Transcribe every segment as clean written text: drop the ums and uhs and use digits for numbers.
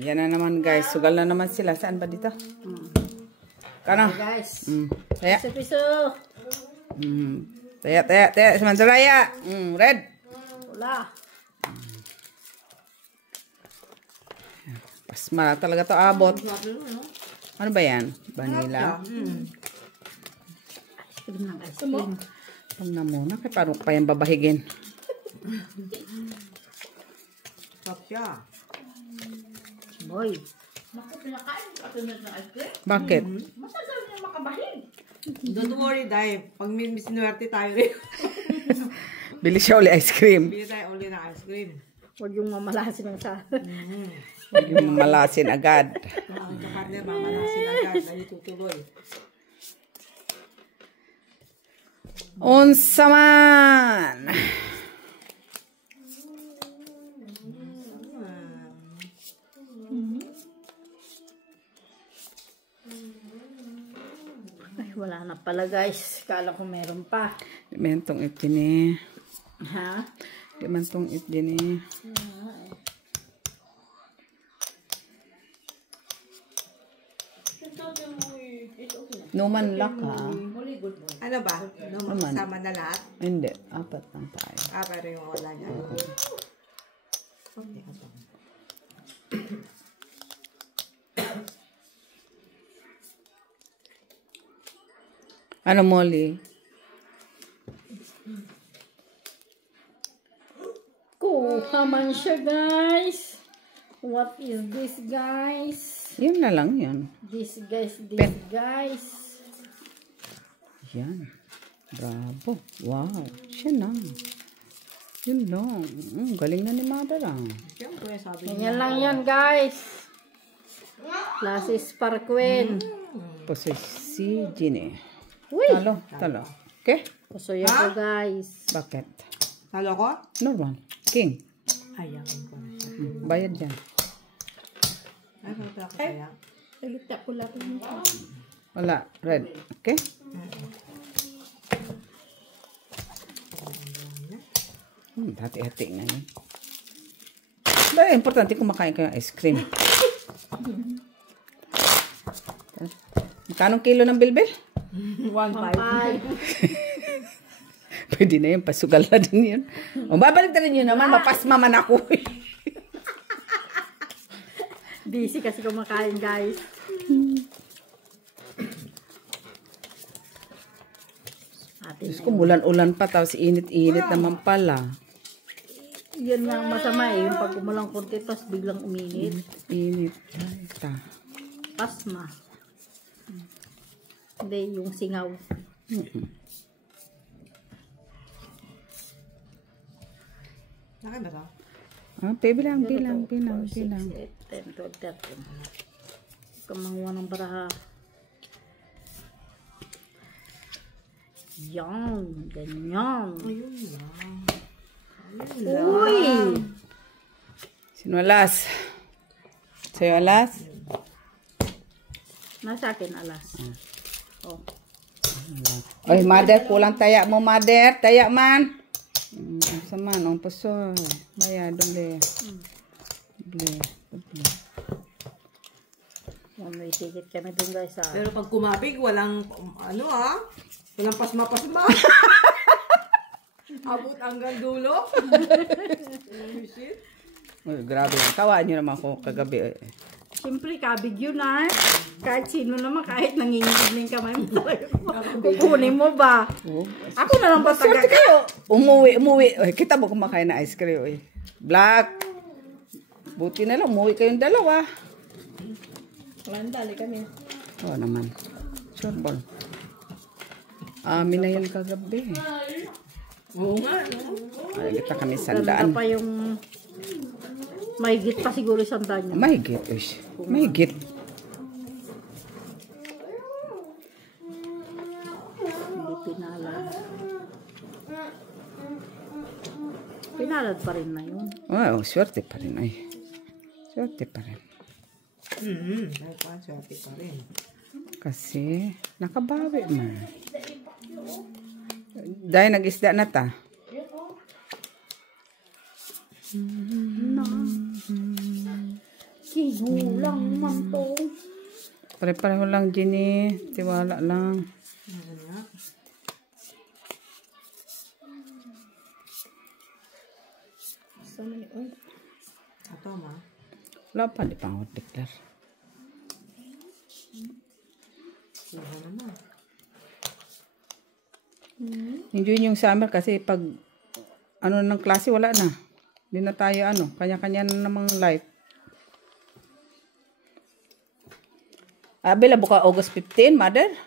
Yan na naman guys. Sugal na naman sila. Saan ba dito? Kano? Guys. Taya. Piso-piso. Taya. Samantaraya. Red. Wala. Pasma talaga to abot. Ano ba yan? Vanilla. Ice cream ng ice cream. Pag na muna. Kaya paano pa yung babahigin? Stop siya. Boy. Naku, pinakain ka tunod ng ice cream. Bakit? Matagal niya makabahig. Don't worry, Day. Pag sinuwerte tayo rin. Bili siya uli ice cream. Bili tayo uli ng ice cream. Huwag yung mamalasin ng sa. Huwag yung mamalasin agad. Ang kapartner, mamalasin agad. Dahil tutuloy. Unsa man. Ay, wala na pala guys. Kala ko meron pa. Di man tong it din eh. Ha? Di man tong it din eh. Numan lak ha. Ano ba? No, magsama na lahat? Hindi. Apat lang tayo. Pero yung wala niya. Okay. Ano Molly? Kuha man siya guys. What is this guys? Yun na lang yun. This guys. Yan. Bravo. Wow. Siya na. Yun lang. Galing na ni Mother ah. Siyempre, sabi Ganyan lang yan guys. Klase Sparkwen. Poses si Ginny. Uy! Talo. Okay? Pusoyan ko guys. Bakit? Talo ko? Normal. King. Ayaw ko na siya. Bayad yan. Ay, kaya ko kaya. Salita ko lang. Wala. Red. Okay? Hati-hati nga yun. Dahil importante kumakain kayo ng ice cream. Magkano kilo ng bilbil? 1.5. Pwede na yun. Pasugal na din yun. O, babalik na rin yun naman. Mapasma man ako. Busy kasi kumakain guys. Diyos ko, mulan-ulan pa. Tapos init-init naman pala. Yan nga ang masama eh. Yung pag umulang konti, tapos biglang uminit. Init. Pasma. Hindi, yung singaw. Laki ba to? Bilang. 6, 8, 10, 12, 13. Kamangwa ng baraha. Yan. Ganyan. Ayun lang. Uy! Sino alas? Sa'yo alas? Nasa akin alas. Oh. Oy, mother, kulang taya mo, mother. Taya man. Sama, ang puso. Maya, doble. Doble. May ticket kami dun guys ha. Pero pag kumapig, walang, walang pasma-pasma. Abot hanggang dulo. Uy, grabe. Tawaan nyo naman ako kagabi. Siyempre, kabig yun ha. Kahit sino naman, kahit nanginginig na yung kamay mo. Kukunin mo ba? Ako na lang ba taga kayo? Umuwi. Uy, kita mo kumakain na ice cream. Uy. Black. Buti na lang, umuwi kayong dalawa. Dali kami. Oo naman. Sure ball. Amin na yun kagabi. Oo nga. Ay, kita kami Ganda sandaan. pa yung mahigit pa siguro sandaan niya. Mahigit. Uy. Mahigit. Hindi pinalad. Pinalad pa rin na yun. Oh, swerte pa rin. Ay. Swerte pa rin. Dahil pa, swerte pa rin. Kasi, nakabawi man. Dahil nag-isda na ta. Sino? Pare-pareho lang, Ginny. Tiwala lang. Ano nga? Ato, ma. Wala pa, di pa ako declare. Suha naman. Enjoy yung summer kasi pag ano ng klase, wala na. Hindi na tayo kanya-kanya na namang life. Abel, buka August 15, mother?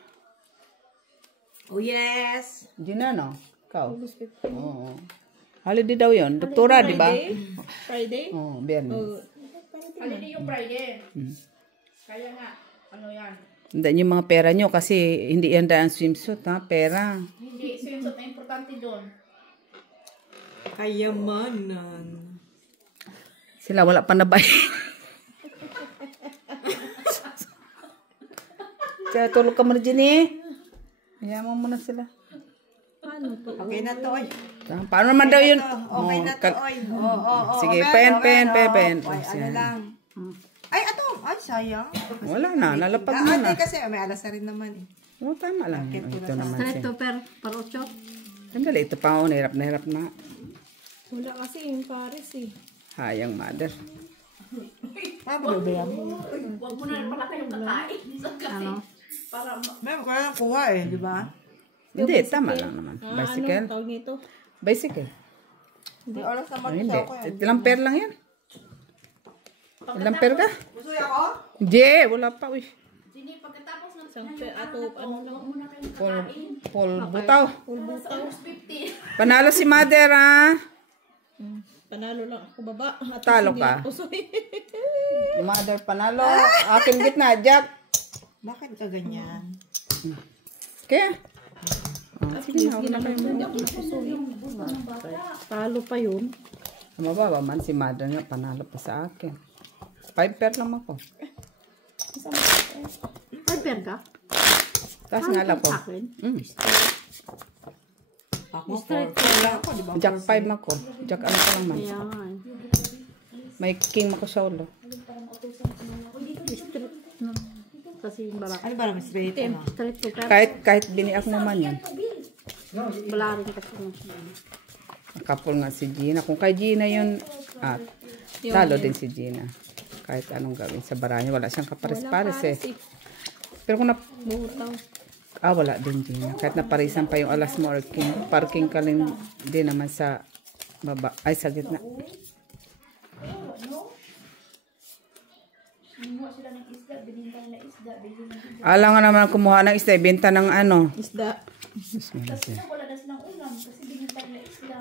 Oh, yes! Hindi na, no? Ikaw? August 15. Oo. Holiday daw yun. Doktora, di ba? Friday? Oo, biyernes. Holiday yung Friday. Kaya nga, ano yan? Hindi yung mga pera nyo kasi hindi yan daan swimsuit, ha? Pera. Hindi, swimsuit na importante doon. Kayamanan. Sila wala pa na ba? Kaya tulog ka muna dyan eh. Hayaan mo muna sila. Okay na to, oy. Paano naman daw yun? Okay na to, oy. Sige, okay, pen. Oy, ano lang. Ay, ato. Ay, sayang. Wala na, nalapag mo na. Kasi may alas na rin naman eh. Oo, tama lang. Ito naman Straight siya. to para 8. Sandali, ito pa ako. Nahirap na. Wala kasi yung Paris eh. Hayang mother. Huwag mo na pala kayong kakain. Kasi, para Meron ko lang kuha eh, di ba? Hindi, tama lang naman. Bicycle. Tawag nito? Bicycle. Hindi, oras naman Ay, hindi. siya ako eh. Ilang pair lang yan? Ilang pair ka? Gusto ako? Hindi, wala pa. Uy. hindi, pagkatapos ng Ano lang? muna kayong kakain. Paul Butaw. Sa August 15. Panalo si mother, ha? Panalo lang ako baba. At Talo hindi ka. ako suwi. Mother, panalo. Akin gitna, Jack. Bakit ka ganyan? Kaya? Sige na, wala kayo muna. Talo pa yun. Mababa man si mother nga, panalo pa sa akin. 5 pair lang ako. Ay, per ka? Tapos nga lang ko. Sa akin? Ako, 4 lang ako, di ba? Jack 5 ako. Jack ano pa lang man. Kaya nga eh. May king ako solo. Straight. No. Kasi yung barako. Ano ba naman straight? Ano? Straight to per. Kahit biniak mo man yan. Wala rin kasi. Couple nga si Gina. Kung kay Gina yun, talo din si Gina. Kahit anong gawin sa baranya, wala siyang kapares-pares eh. Pero kung Butaw. wala din Gina. Kahit naparisan pa yung alas mo or king, parking ka din naman sa baba. Ay, sa gitna. Alam nga naman kumuha ng isda, benta ng ano. Isda. Wala na silang ulam kasi binintay na isla.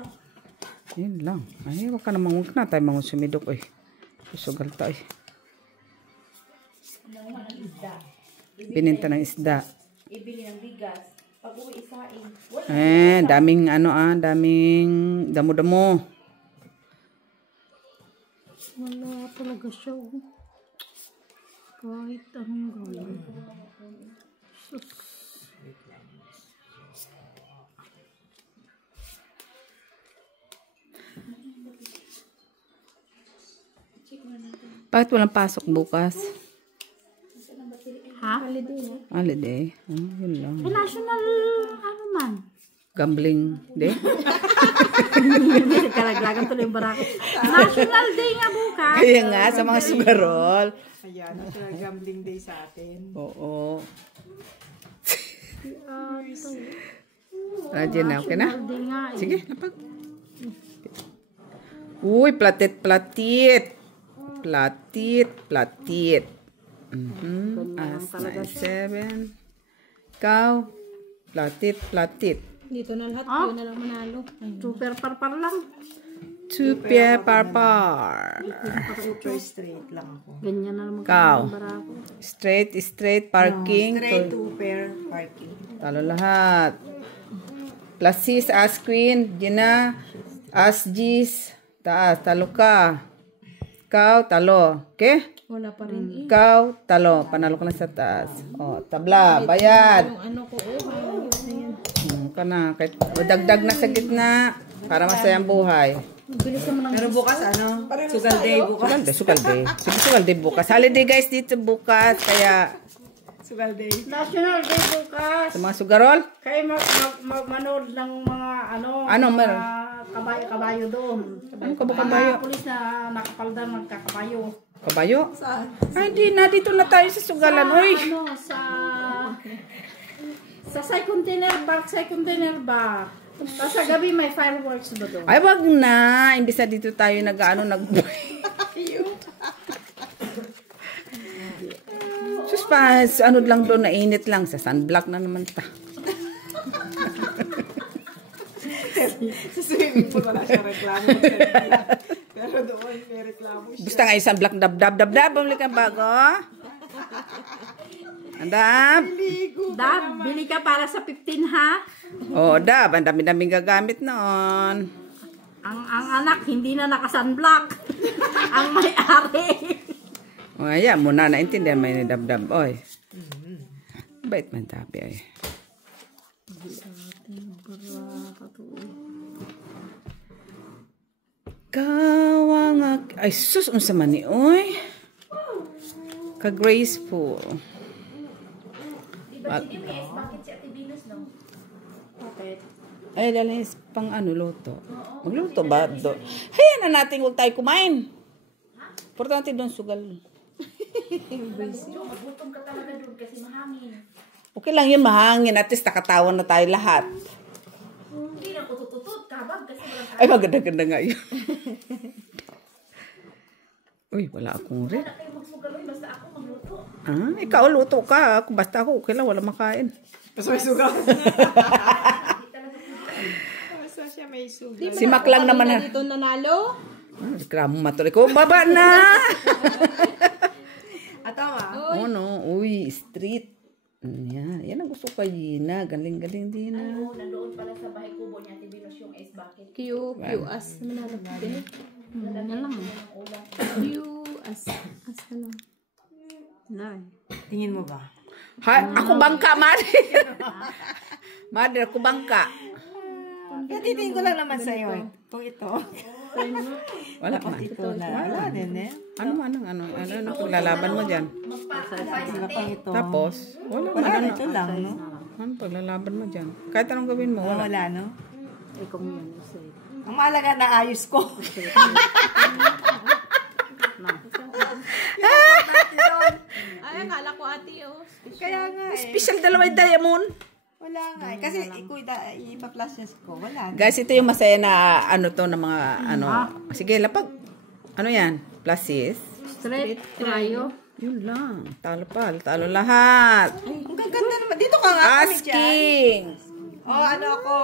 Yun lang. Ay, wag na tayo mga sumidok eh. Susugal tayo. Bininta ng isda. Ibili ng bigas. Pag uwi isain. Daming daming damo-damo. Wala talaga siya. Kahit anong gawin. Bakit walang pasok bukas? Ha? Holiday. Yun lang. National, ano man? Gambling day. Hindi kalaglagan tuloy yung barako. National Day nga bukas. Kaya nga, sa mga sugarol. Ayan, national gambling day sa atin. Oo. Radyan na, okay na? Day nga eh. Sige, napag. Uy, platit. As 9-7. Ikaw, platit. Dito na lahat. Yun na lang manalo. Super parpar lang. 2 pair par. Super straight lang ako. Ganyan na naman Ikaw. yung barako. Straight, parking. Straight 2 pair parking. Talo lahat. Plus 6, as queen. Gina, as G's. Taas, talo ka. Ikaw, talo. Okay? Wala pa rin. Ikaw, talo. Panalo ka lang sa taas. O, tabla, bayad. Yung ano ko, ayos na yan. Ka na. Kahit dagdag na sa gitna. Para masayang buhay. Bilis naman ang Pero bukas ano? Sugal day bukas. Sugal day. Sige, sugal day bukas. Holiday guys dito bukas. Kaya, Sugal day. National Day bukas. Sa mga sugarol? Kayo manood ng mga Ano, mga meron? kabayo doon. Ano ka ba kabayo? Mga pulis na nakapaldan magkakabayo. Kabayo? Saan? Ay, hindi na. Dito na tayo sa sugalan. Uy! Sa side container bag. Tapos sa gabi may fireworks ba doon? Ay, wag na. Imbis na dito tayo Sus pa, ano lang doon, nainit lang. Sa sunblock na naman ta. Sa swimming pool wala siya reklamo. Pero doon may reklamo siya. Basta nga yung sunblock, dab. Bumili kang bago. Dab. Dab, bili ka para sa 15 ha? Oo, Dab. Ang dami-daming gagamit noon. Ang anak hindi na naka-sunblock. Ang may-ari. O, ayan, muna naintindihan mo yung dab-dab. Oy. Bait man tabi, ay. Kawang ay sus unsa man ni oy. Ka graceful. Bakit si Ate Venus, no? Okay. Ay lalis pang ano luto. Magluto ba do? Hayaan na natin wag tayo kumain. Importante doon sugal. Magutom ka talaga doon kasi mahangin. Okay lang yun, mahangin. At least nakatawan na tayo lahat. Hindi na kutututut, kabag kasi walang Ay, maganda-ganda nga yun. Uy, wala akong rin. wala kayo magsugaloy, basta ako magluto. Ah, ikaw luto ka. Ako, basta ako, okay lang, wala makain. Basta may sugal. Basta siya may sugal. Si Mac lang naman na. Dito nanalo? Ah, reklamo matuloy ko. Baba na! Atama. Oh, no. Uy, street. Yan ang gusto ko, Gina. Galing-galing din na. Ano, nandoon pala sa bahay kubo niya, Ate Venus, yung ice bucket. As manalo din. As ano. Nay. Tingin mo ba? Ha, ako bangka, Mari. Mari, ako bangka. Titingin ko lang naman sa'yo. Ito. Wala man. Ito na. Wala din eh. Ano paglalaban mo dyan? Sila pang ito. Tapos, wala man. Wala, ito lang, no? Ano paglalaban mo dyan? Kahit anong gawin mo, wala. Wala, no? Ikaw mo yan. Ang mahalaga na ayos ko. Ay, akala ko ate, oh. Kaya nga eh. Special dalaway diamond. Wala nga eh. Kasi ipa-flashes ko. Wala. Guys, ito yung masaya na ano to na mga ano. Sige, lapag. Ano yan? Pluses. Straight, trayo. Yun lang. Talo lahat. Ang gaganda naman. Dito ka nga kami dyan. Asking. Oh, ano ako?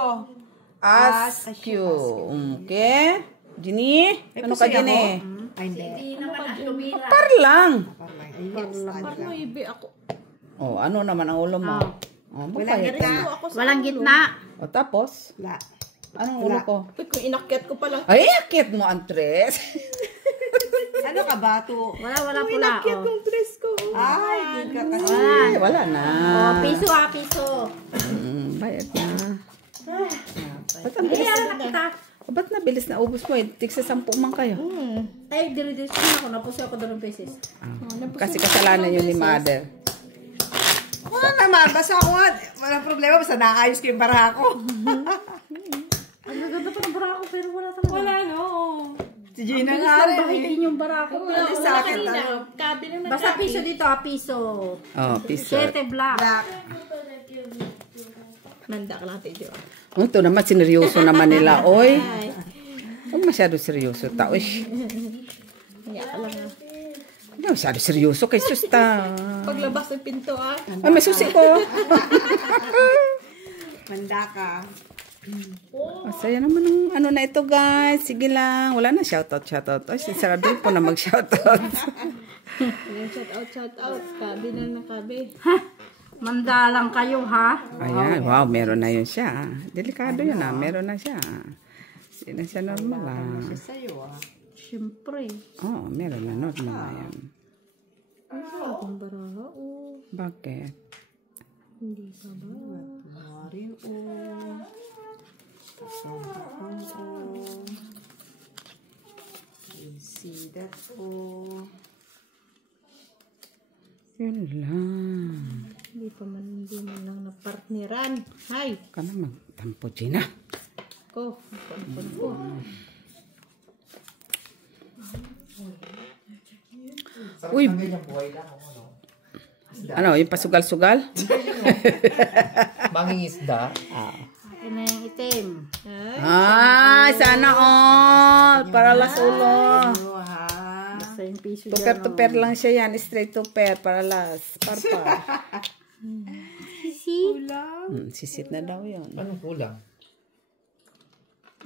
Ask you. Okay? Ginny? Ano ka, Ginny? Ay, hindi. Hindi naman ang lumira. Par lang. Paano ibi ako? Oh, ano naman ang ulo mo? Oh, Walang mapayat gitna. ka. Walang gitna. O tapos? Wala. Anong ulo ko? Uy, kung inakyat ko pala. Ay, akit mo, Andres. Ano ka ba? Wala pula. Oh. Yung dress ko. Ay, di ka kasi. Ay, wala na. Oh, piso piso. Bayad na. Ba't ang bilis? Nakita. Ba't nabilis na ubos mo? Tigsa 10 man kayo. Ay, dire-dire ako. Napuso ako doon ng pesos. Kasi kasalanan yun ni Mother. Wala naman. Basta ako nga. Walang problema. Basta naayos ko yung bara ko. Ang gaganda pa ng barako pero wala talaga. Wala, no. Si Gina nga Isang rin. bahitin yung barako. Wala sa akin. Kabi lang Basta piso dito, piso. Oh, piso. 7 black. Manda ka lang, Tedyo. Ito naman, sineryoso naman nila. Oy. Huwag masyado seryoso ta. Uy. Kaya ka lang. Hindi masyado seryoso kay Susta. Paglabas ng pinto, ah. Ay, may susi ko. Manda ka. Masaya naman ang ano na ito, guys. Sige lang. Wala na shoutout. Ay, si Sarah Dul po na mag-shoutout. Shout out. Kabi lang na kabi. Manda lang kayo, ha? Ayan, wow, meron na yun siya. Delikado yun meron na siya. Hindi na siya normal Sa'yo, ah. Siyempre. Oo, meron na normal na yan. Ang sarapang baraha, oh. Bakit? Hindi pa ba? Mario, oh. Kasama ko. I see that, oh. Yun lang. ni Ran. Hay. Ka na magtampo, Gina. Ko. Pon ko. Uy. Ano, yung pasugal-sugal? Mangingisda. Akin na yung itim. Ay, sana all. Para las ulo. Basta yung piso Tuper-tuper lang siya yan. Straight to per. Para las. Parpar. Sisi. Sisit na daw yun. Anong kulang?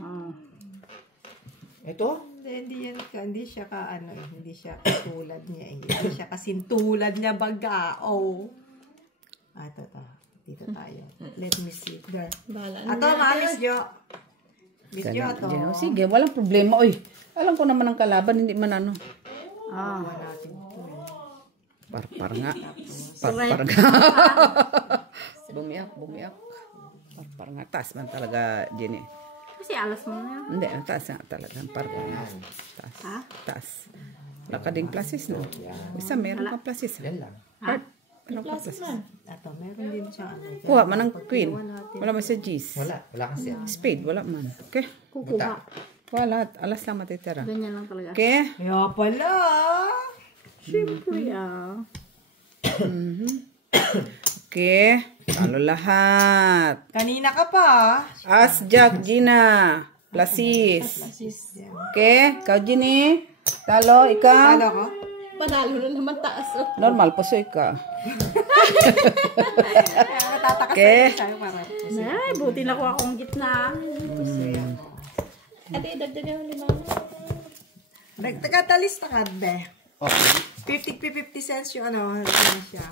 Oh. Ito? Hindi siya hindi siya katulad niya. Hindi siya kasintulad niya bagao. Ito. Dito tayo. Let me see. There. Bahala Ato, Miss Jo. Miss Jo, ato. Ganun. Sige, walang problema. Uy, alam ko naman ang kalaban. Hindi man ano. Parpar nga. Parpar nga. Bumiyak. Parpar nga. Taas man talaga, Jenny. Kasi alas mo na yun. Hindi, ang taas nga talaga. Parpar nga. Taas. Taas. Wala ka ding plasis, no? Isa, meron kang plasis. Yan lang. Meron kang plasis. Ato, meron din siya. Kuha man ang queen. Wala man sa G's. Wala kang siya. Spade, wala man. Okay? Kukuha. Kuha lahat. Alas lang matitira. Ganyan lang talaga. Okay? Kaya pala. Siyempre Okay. Talo lahat. Kanina ka pa. As Jack, Gina. Plasis. Okay? Ikaw, Ginny. Talo, ikaw. Ano ko? Panalo na naman taas. Oh. Normal, pusoy ka. Natatakas Okay. tayo para. Ay, buti na ko akong gitna. Ate, dagdagan mo 5. Nagtatalista ka, be. Okay. 50 cents yung ano siya.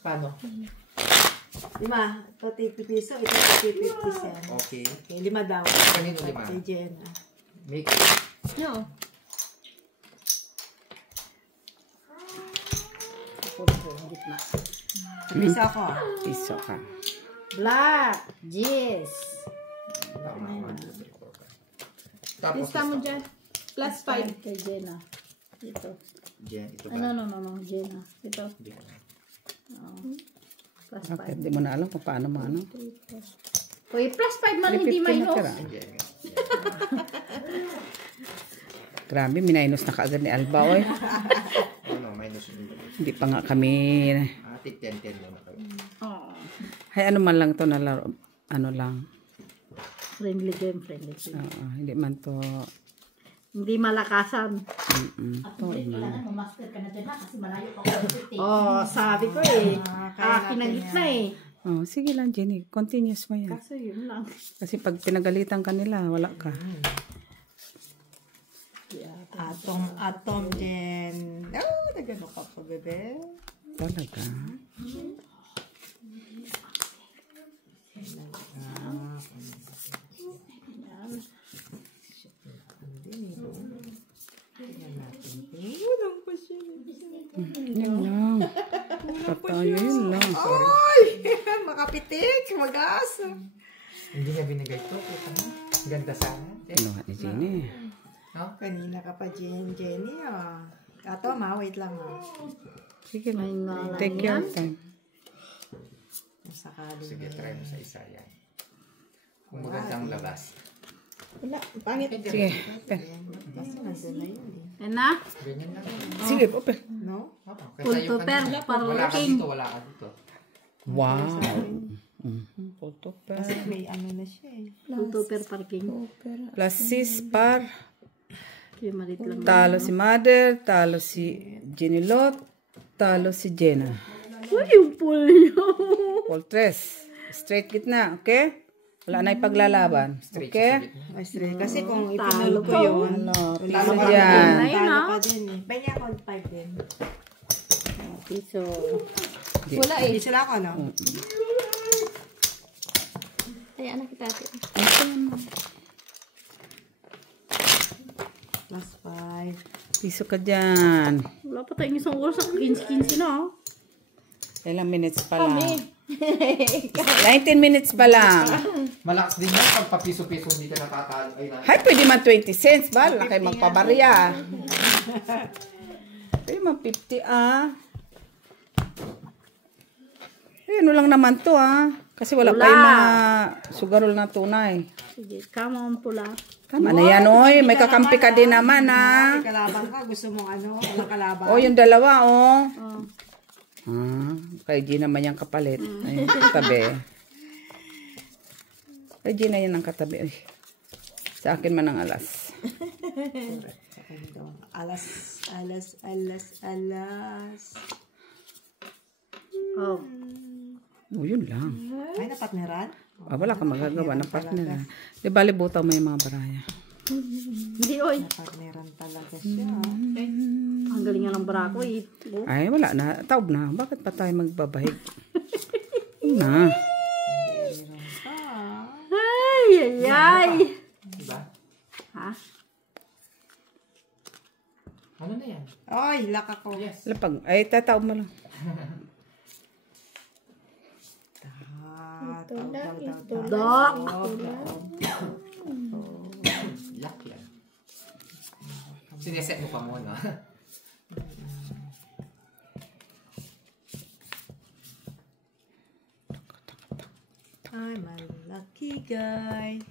Paano? Lima. Ito 50 piso. Ito 50 cents. Okay. Okay, 5 daw. Kanino 5? Kay Jenna. Make No. Piso ako. Piso ka. Black. Yes. Tapos Lista mo dyan. Plus 5. Kay Jenna. Ito. Jen, ito ba? No. Jenna. Ito. Plus 5. Bakit? Di mo na alam kung paano mo ano. Uy, plus 5 man, hindi 50 minus. natira. Jen. Grabe, minainos na kaagad ni Alba, oy. Ano, minus yun. Hindi pa nga kami. Atik 10-10 lang kayo. Oh. Hay, ano man lang to na laro. Ano lang. Friendly game. Oo, hindi man to. Hindi malakasan. Master ka na dyan ha, kasi malayo pa ako. Oh, sabi ko eh. Akin ang gitna eh. Oh, sige lang, Jenny. Continuous mo yan. Kaso yun lang. Kasi pag pinagalitan ka nila, wala ka. Atom, Jen. Oh, nagano ka pa, bebe. Talaga. Yan lang. Patayo, yun lang. Ay! Makapitik! Mag-aso! Hindi niya binigay to. Ganda sana. Kinuha ni Jenny. No? Kanina ka pa, Jenny, ah. Ato, wait lang, ah. Sige lang. Take your time. Masakali. Sige, try mo sa isa yan. Kung magandang labas. Wala, pangit. Sige, pen. Kasi nandun na yun, eh. Yan na. Ganyan lang. Sige, open. No? Full to pair. Wala ka dito, wala ka dito. Wow. Photo pa. Kasi may ano na siya, eh. Full to pair parking. Plus 6 par. Yung malit lang. Talo si Mother. Talo si Jenny Lot. Talo si Jenna. Uy, yung pool nyo. All tres. Straight gitna, okay? Wala na ipaglalaban. Okay? Ay, straight. Kasi kung ipinalo ko yun, Ano, talo piso ka dyan. din. Talo ka din, eh. Pwede ako 5 din. Piso. Wala eh. Hindi sila ako, no? Ay, anak kita ate. Plus 5. Piso ka dyan. Wala pa tayong isang oras. 15 na. Ilang minutes pa lang. 19 minutes pa lang. Malakas din yan pag papiso-piso hindi ka natatalo. Ay, Hay, pwede man 20 cents ba? Wala kayo magpabarya. Pwede man 50 ah. ano lang naman to kasi wala pa yung mga sugarol na tunay. Sige, come on pula. Tama na yan, oy. May kakampi ka din naman, May kalaban ka. Gusto mong walang kalaban. Oh, yung dalawa, kay Gina naman yung kapalit. Ay, katabi. Kay Gina yan ang katabi. Uy. Sa akin man ang alas. Alas. Oh. Yun lang. Ay, napartneran? Wala kang magagawa ng partner. Di bali butaw may mga baraya. Hindi, oy. Napartneran talaga siya. Ang galing nga ng barako, eh. Oh. Ay, wala na. Taob na. Bakit pa tayo magbabahig? Na. Ay. Diba? Ha? Ano na yan? Ay, lak ako. Yes. Lapag. Ay, tataob mo lang. Dok. Yak yan. Sineset mo pa muna. I'm a lucky guy.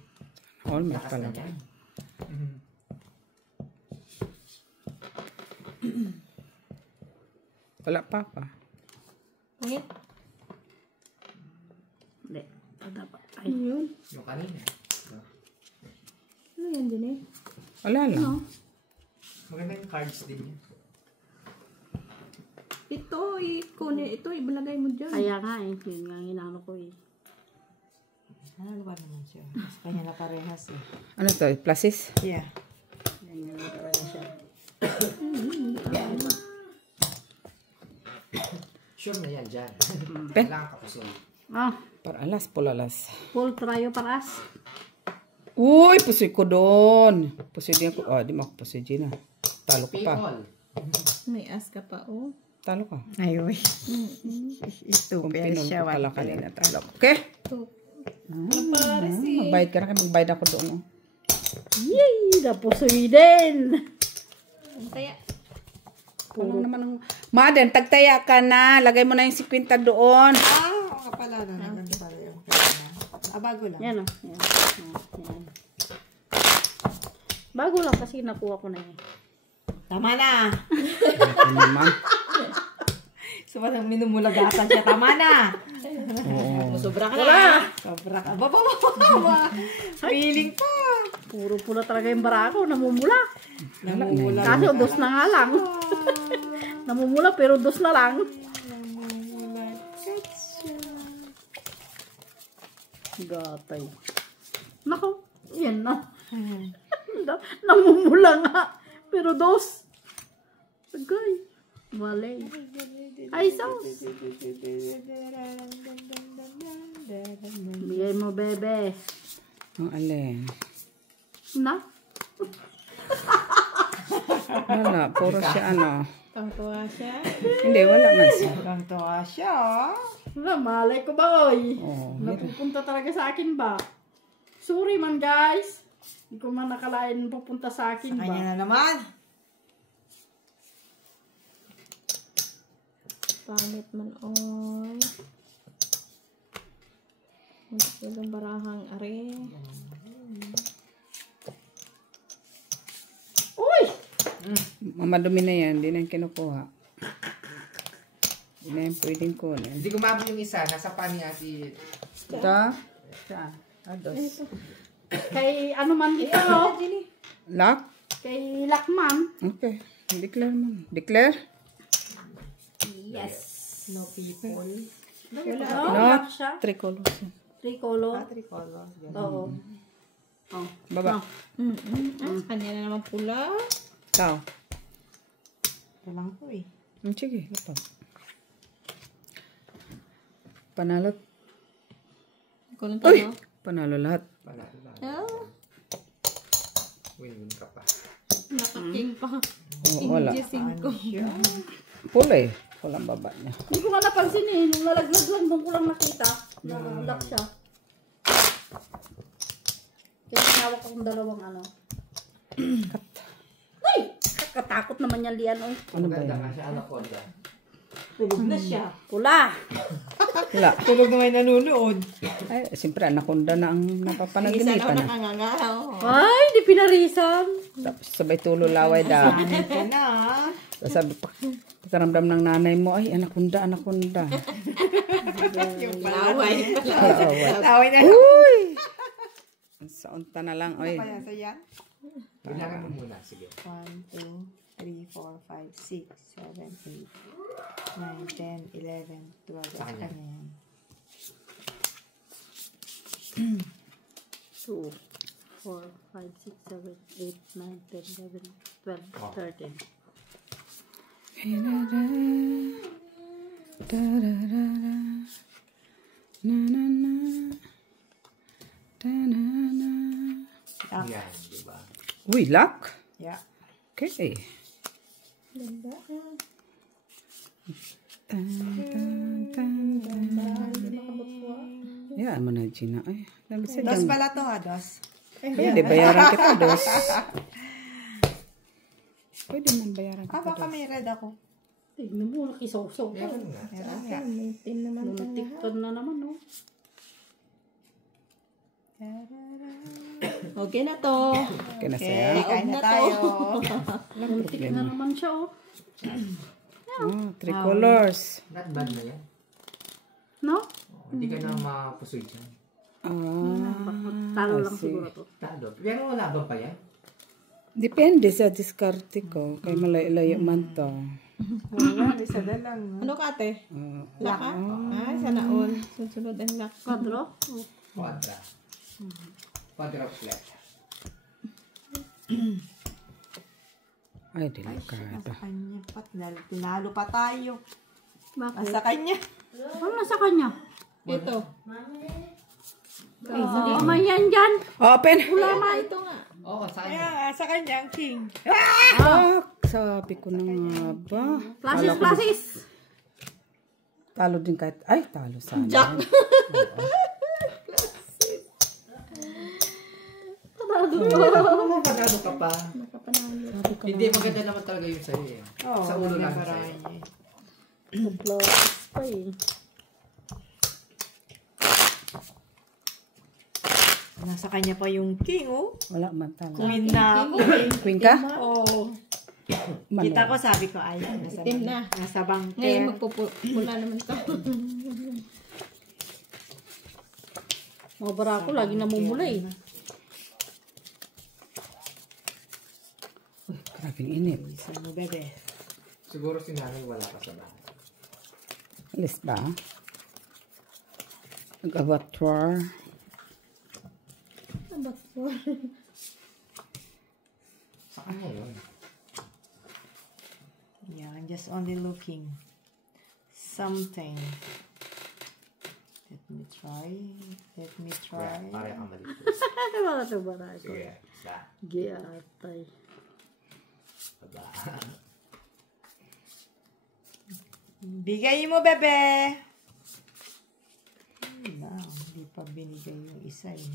Almost pala. yan. Wala pa. Pangit. Hindi. Dapat. Ay. Ano yun? Yung kanina. Ano yan din eh? Wala lang. Maganda yung cards din yan. Ito, ito, ibalagay mo dyan. Kaya nga eh. Yun nga ang inaano ko eh. Ano ba naman siya? Mas kanya na parehas eh. Ano to? Plasis? Yeah. Sure na yan dyan. Pen? Kailangan ka puso. Paralas, pulalas. Full trayo paras. Uy, pusoy ko doon. Pusoy din ako. Di mo ako pusoy Gina. Talo ka pa. People. May as ka pa, oh. Talo ka. Ay, uy. Ito, Kung pero pinon siya. ko pala kanina, talo. Okay? Magbayad ka na kayo. Magbayad ako doon. Yay! Napusoy din. Kaya, Puro naman ang... Maden, tagtaya ka na. Lagay mo na yung 50 doon. Oo ka pala. Naganda pala yung bago lang. Yan o. Yan. Bago lang kasi nakuha ko na yun. Tama na. Ano naman? So, parang minumulagatan siya. Tama na. Sobra ka na. Sobra ka. Baba. Feeling pa. Puro pula talaga yung barako. Namumula. Namumula. Kasi dos na nga lang. Namumula pero dos na lang. Gatay. Nako. Yan na. Namumula nga. Pero dos. Agay. Mali. Ay, sauce. Bigay mo, bebe. Ang alin. Na? Wala. Puro siya ano. tangtuwa siya. Hindi, wala man siya. Ang tuwa siya. Wala, malay ko ba, oy? Oo. Napupunta talaga sa akin ba? Sorry man, guys. Hindi ko man nakalain pupunta sa akin ba? Kanya na naman. Pangit man, oy. Ang barahang are. Uy! Mamadumi na yan. Hindi na yung kinukuha. Hindi na yung pwedeng kunin. Hindi gumabo yung isa. Nasa pa ni Ate. Ito. Saan? Ados. Kay ano man dito, no? Lock? Kay Lakman. Okay. Declare mo. Declare? Yes. No people. Wala. No. Lock siya. Tricolor. Tricolor. Tricolor. Oo. Oh. Baba. Kanya na naman pula. Ikaw. Ito lang po eh. Sige. Lapag. Panalo. Ikaw lang Uy! tayo. Panalo lahat. Panalo lang. Ah, Win-win ka pa. nakaking pa. Oo, wala. King ko. Pula eh. Pula ang baba niya. Hindi ko nga napansin eh. Nung nalaglag lang, doon ko lang nakita. Na-lock siya. Kaya tinawag akong dalawang ano. Ay! Katakot naman yan liyan. Oh. Ano ba Maganda yan? nga siya. Anak ko dyan. Tulog na siya. Pula! Wala. Tulog na may nanonood. Ay, siyempre, anaconda na ang Isa daw napapanaginipan na. nakanganga. Ay, di pinarisan. Tapos sabay tulo laway daw. Ano ka na? Tapos sabi pa, pagkaramdam ng nanay mo, ay, anaconda. Laway pala. Laway na. Uy! Sa unta na lang, oy. Kaya sa yan? Bilangan mo muna. Sige. 1, 2, 3, 4, 5, 6, 7, 8, 9, 10, 11, 12. Sa kanya yan. 2, 4, 5, 6, 7, 8, 9, 10, 11, 12, 13. Yan, di ba? Uy, lock. Yeah. Okay. Yan mo na, Gina. Ay, sabi sa Dos dyan. pala to ha, dos. Pwede, bayaran kita, dos. Pwede man bayaran kita, Baka dos. may red ako. Tignan mo, nakisawsaw ka. Meron nga. Meron nga. May tin naman tayo. Muntiktan na naman, no? Okay na to. Okay na Okay, saya. kain na na tayo. Muntik na naman siya, oh. Oh, 3 colors. Not bad na yan. No? Hindi ka na mapusoy dyan. Talo lang I see. siguro to. Talo. Pero wala ba pa yan? Depende sa diskarte ko. Kay malayo-layo man to. Wala, isa na lang. Ano ka ate? Oh, Laka? Ah, sana all. Sunod ang lak. Quadro? Quadra. Quadra flat. ay, delikado. Nasa kanya pa. Tinalo pa tayo. Bakit? Nasa kanya. Ano nasa kanya? Ito. May yan dyan. Open! Ito nga. Oo, saan Kaya yan? nga, sa kanya ang king. Ah, sabi ko na nga ba? Flashes. Talo din kahit, ay, talo sana. Jack. Oo, panalo ka pa. Nakapanalo. Hindi, maganda naman talaga yung sa'yo eh. Sa ulo lang sa'yo. Flashes pa eh. Nasa kanya pa yung king, oh. Wala man talo. Queen na ako. Queen ka? Oo. Mali. Kita ko, sabi ko, ay, nasa, Itim na. nasa bangker. Ngayon magpupula naman to. Mga barako, lagi namumula eh. Grabing init. Isa mo, bebe. Siguro si nanay wala pa sa bahay. Alis ba? Nag-avatar. Sa kanya yun. Yeah, I'm just only looking. Something. Let me try. Pare ang malito. Wala ito barako. Sige, isa. Giatay. Aba. Bigay mo, bebe! Wala, hindi pa binigay yung isa eh.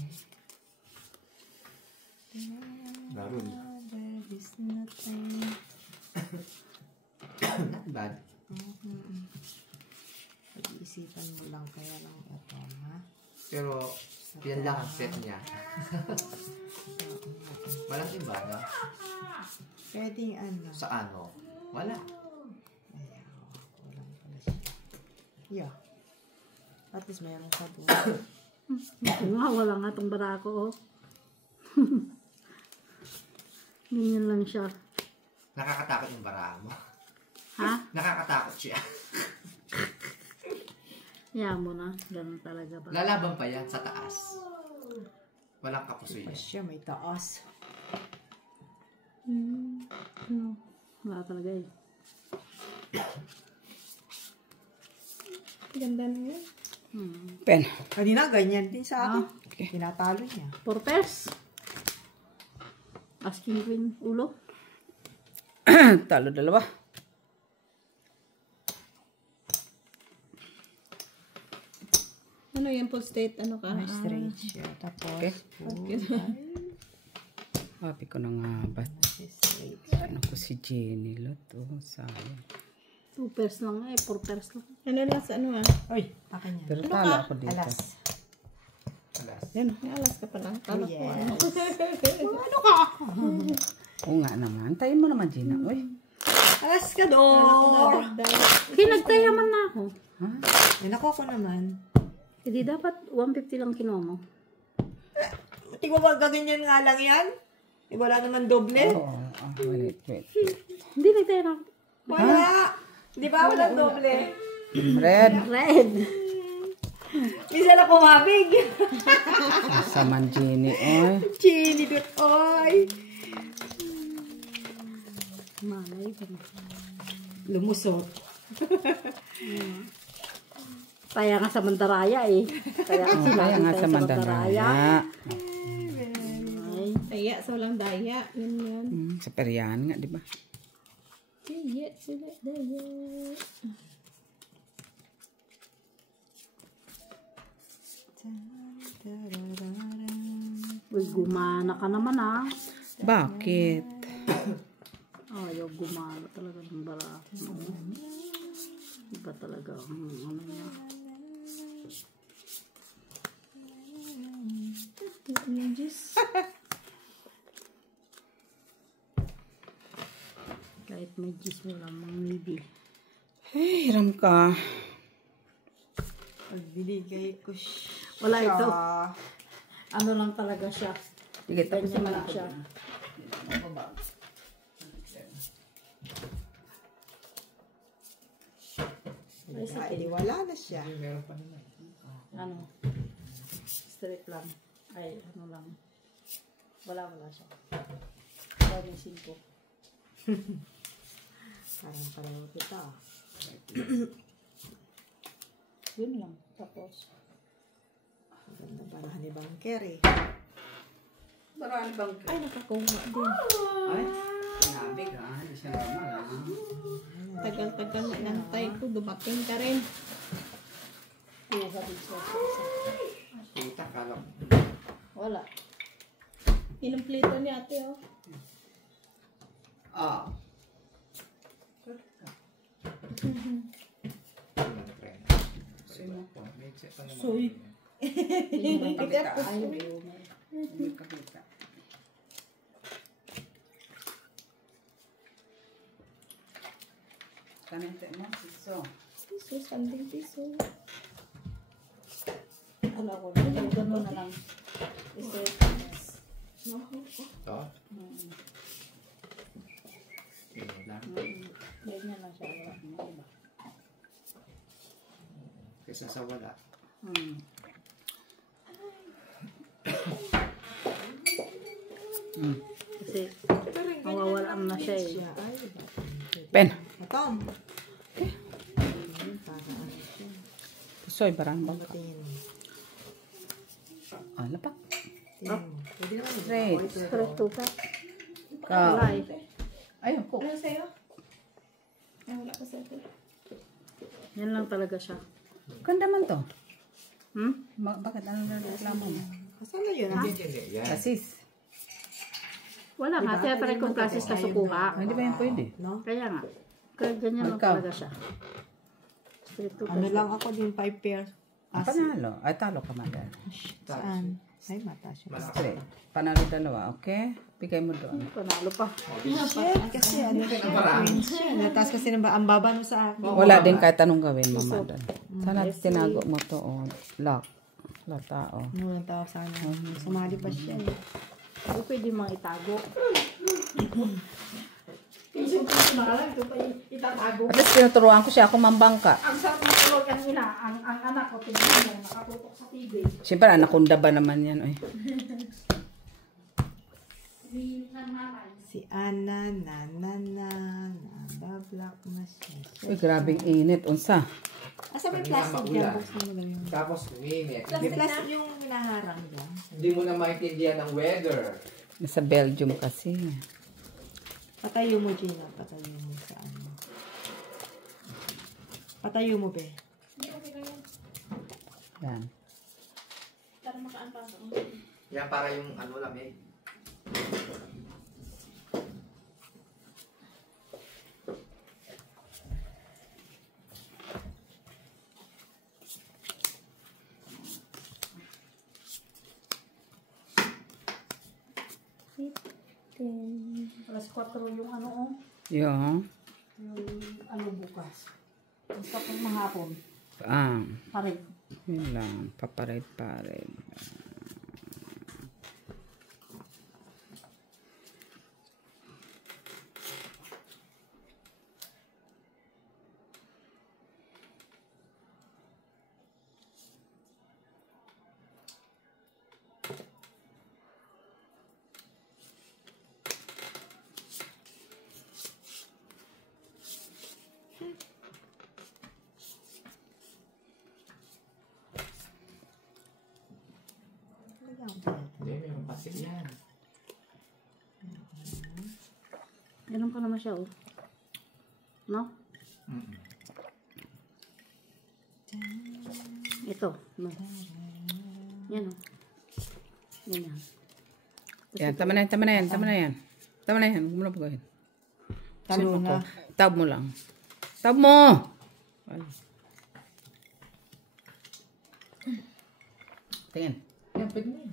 Darul. There is nothing. Not bad. Pag-iisipan mo lang kaya lang ito, ha? Pero, yan lang ang set niya. Walang iba, no? Pwedeng ano. Sa ano? Wala. Ayan, walang pala siya. Yeah. At least mayroong sabon. Ito nga, wala nga itong barako, oh. Ganyan lang siya. Nakakatakot yung baraha mo. Ha? Nakakatakot siya. Hayaan mo na. Ganun talaga ba? Lalaban pa yan sa taas. Walang kapuso yan. Siya may taas. No. Wala talaga eh. Ganda na yun. Pen. Kanina ganyan din sa akin. Okay. Tinatalo niya. Four pairs. Asking queen ulo. Talo dalawa. Ano yan, full state? Ano ka? May straight siya. Tapos, Okay. full. Sabi ko na nga ba? Straight. Ano ko si Jenny Lot. Oh, sayang. 2 pairs lang 4 pairs lang. Ano last, ano ah? Oy, akin yan. Pero talo ako dito. Alas. Alas. Yan. May alas ka pala. Kala ko Yes. ano. Oo nga naman. Tayin mo naman, Gina. Uy. Alas ka doon. Kinagtayaman na ako. Ha? Yan ako naman. Hindi dapat 150 lang kinuha mo. Tingnan mo ba gaganyan nga lang yan? Wala naman doble. Oo. Wait. Hindi nagtaya na. Wala. Di ba? Walang doble. Red. Red. Minsan ako mabig. Saman, Gini. Oy. Chili dut. Oy. Malay ko na. Lumusot. Kaya nga sa Mandaraya Kaya Oh, kasi kaya nga sa Mandaraya. Ay. Daya sa walang daya. Yun. Sa Perian nga, di ba? Daya sila, daya. Uy, gumana ka naman Bakit? Ayaw gumana talaga ng bara. Iba talaga ang ano niya. Kahit may gis mo lamang maybe. Hey, hiram ka. Pag binigay ko siya. Wala ito. Ano lang talaga siya. Sige, tapos Ganyan lang siya. Ay, wala na siya. Meron pa naman. Ano? Straight lang. Ay, ano lang. Wala siya. Wala yung 5. Parang pareho kita. Yun lang. Tapos. Ganda parahan ni Banker eh. Marami bang... Ay, nakakuha din. Ay, sinabi ka. Hindi siya naman. Tagal-tagal na inantay ko. Dumating ka rin. Kuha din siya. Kita ka lang. Wala. Inumplito ni ate, oh. Ah. Soy. Kabita. Ayaw yun. Hindi kabita. Kanente mo, siso. Piso, sanding piso. Ano ko. Ganun mo na lang. Straight. Ito? Ganyan lang. Ganyan lang siya. Wala na iba. Kaysa sa wala. Kasi mawawalaan na siya Pen. Matom. Soy, barang bang ka. Tingin mo. Ah, lapak. Tingin mo. Pwede naman yun. Straight. Straight to ka. Ka. Wala Ayun po. Ano sa'yo? Ay, wala pa sa'yo. Yan lang talaga siya. Ganda man to. Bakit? Ano na reklamo mo? Asan na yun? Hindi, hindi. Yan. Kasis. Wala nga. Kaya pare kong classes na sukuha. Hindi ba yan pwede? No? Kaya nga. Kaya ganyan lang Ikaw. talaga siya. Straight to Ano ka. lang ako din 5 pairs. Panalo. Ay, talo ka man dahil. Saan? Ay, mata siya. Straight. Panalo dalawa, okay? Bigay mo doon. Panalo pa. Shit, kasi ano siya. Queen siya. Nataas kasi ang baba mo sa akin. Wala din kahit anong gawin mo, madam. Sana tinago mo to, oh. Lock. Lock tao. Ano lang tawag sa kanya. Sumali pa siya. Hindi pwede mga itago. At least tinuturuan ko siya ako mambangka. Ang sarap ng tulog ang ina, ang anak ko, tingnan mo, nakatutok sa TV. Siyempre, anakunda ba naman yan, oy. Si Ana, nabablock na siya. Uy, grabing init. Unsa? Asa may Kanina plastic maulan. dyan? Buksan mo lang yun. Tapos uminit. May plastic yung hinaharang dyan. Hindi mo na maintindihan ng weather. Nasa Belgium kasi. Patayo mo, Gina. Patayo mo sa ano. Patayo mo, be. Yan. Yan para yung ano lang eh. Alas 4 yung ano, oh. Yung, Yung ano bukas. Basta pag mahapon. Parig. yun lang. Paparid-parid. Hindi, may mapasig yan. Ganun pa naman siya, oh. No? Ito, no. Yan, oh. Yan, yan. Yan, tama na yan, tama na yan, tama na yan. Tama na yan, huwag mo na pagawin. Talo na. Tab mo lang. Tab mo! Wala. Tingin. Yan, pwede mo yan.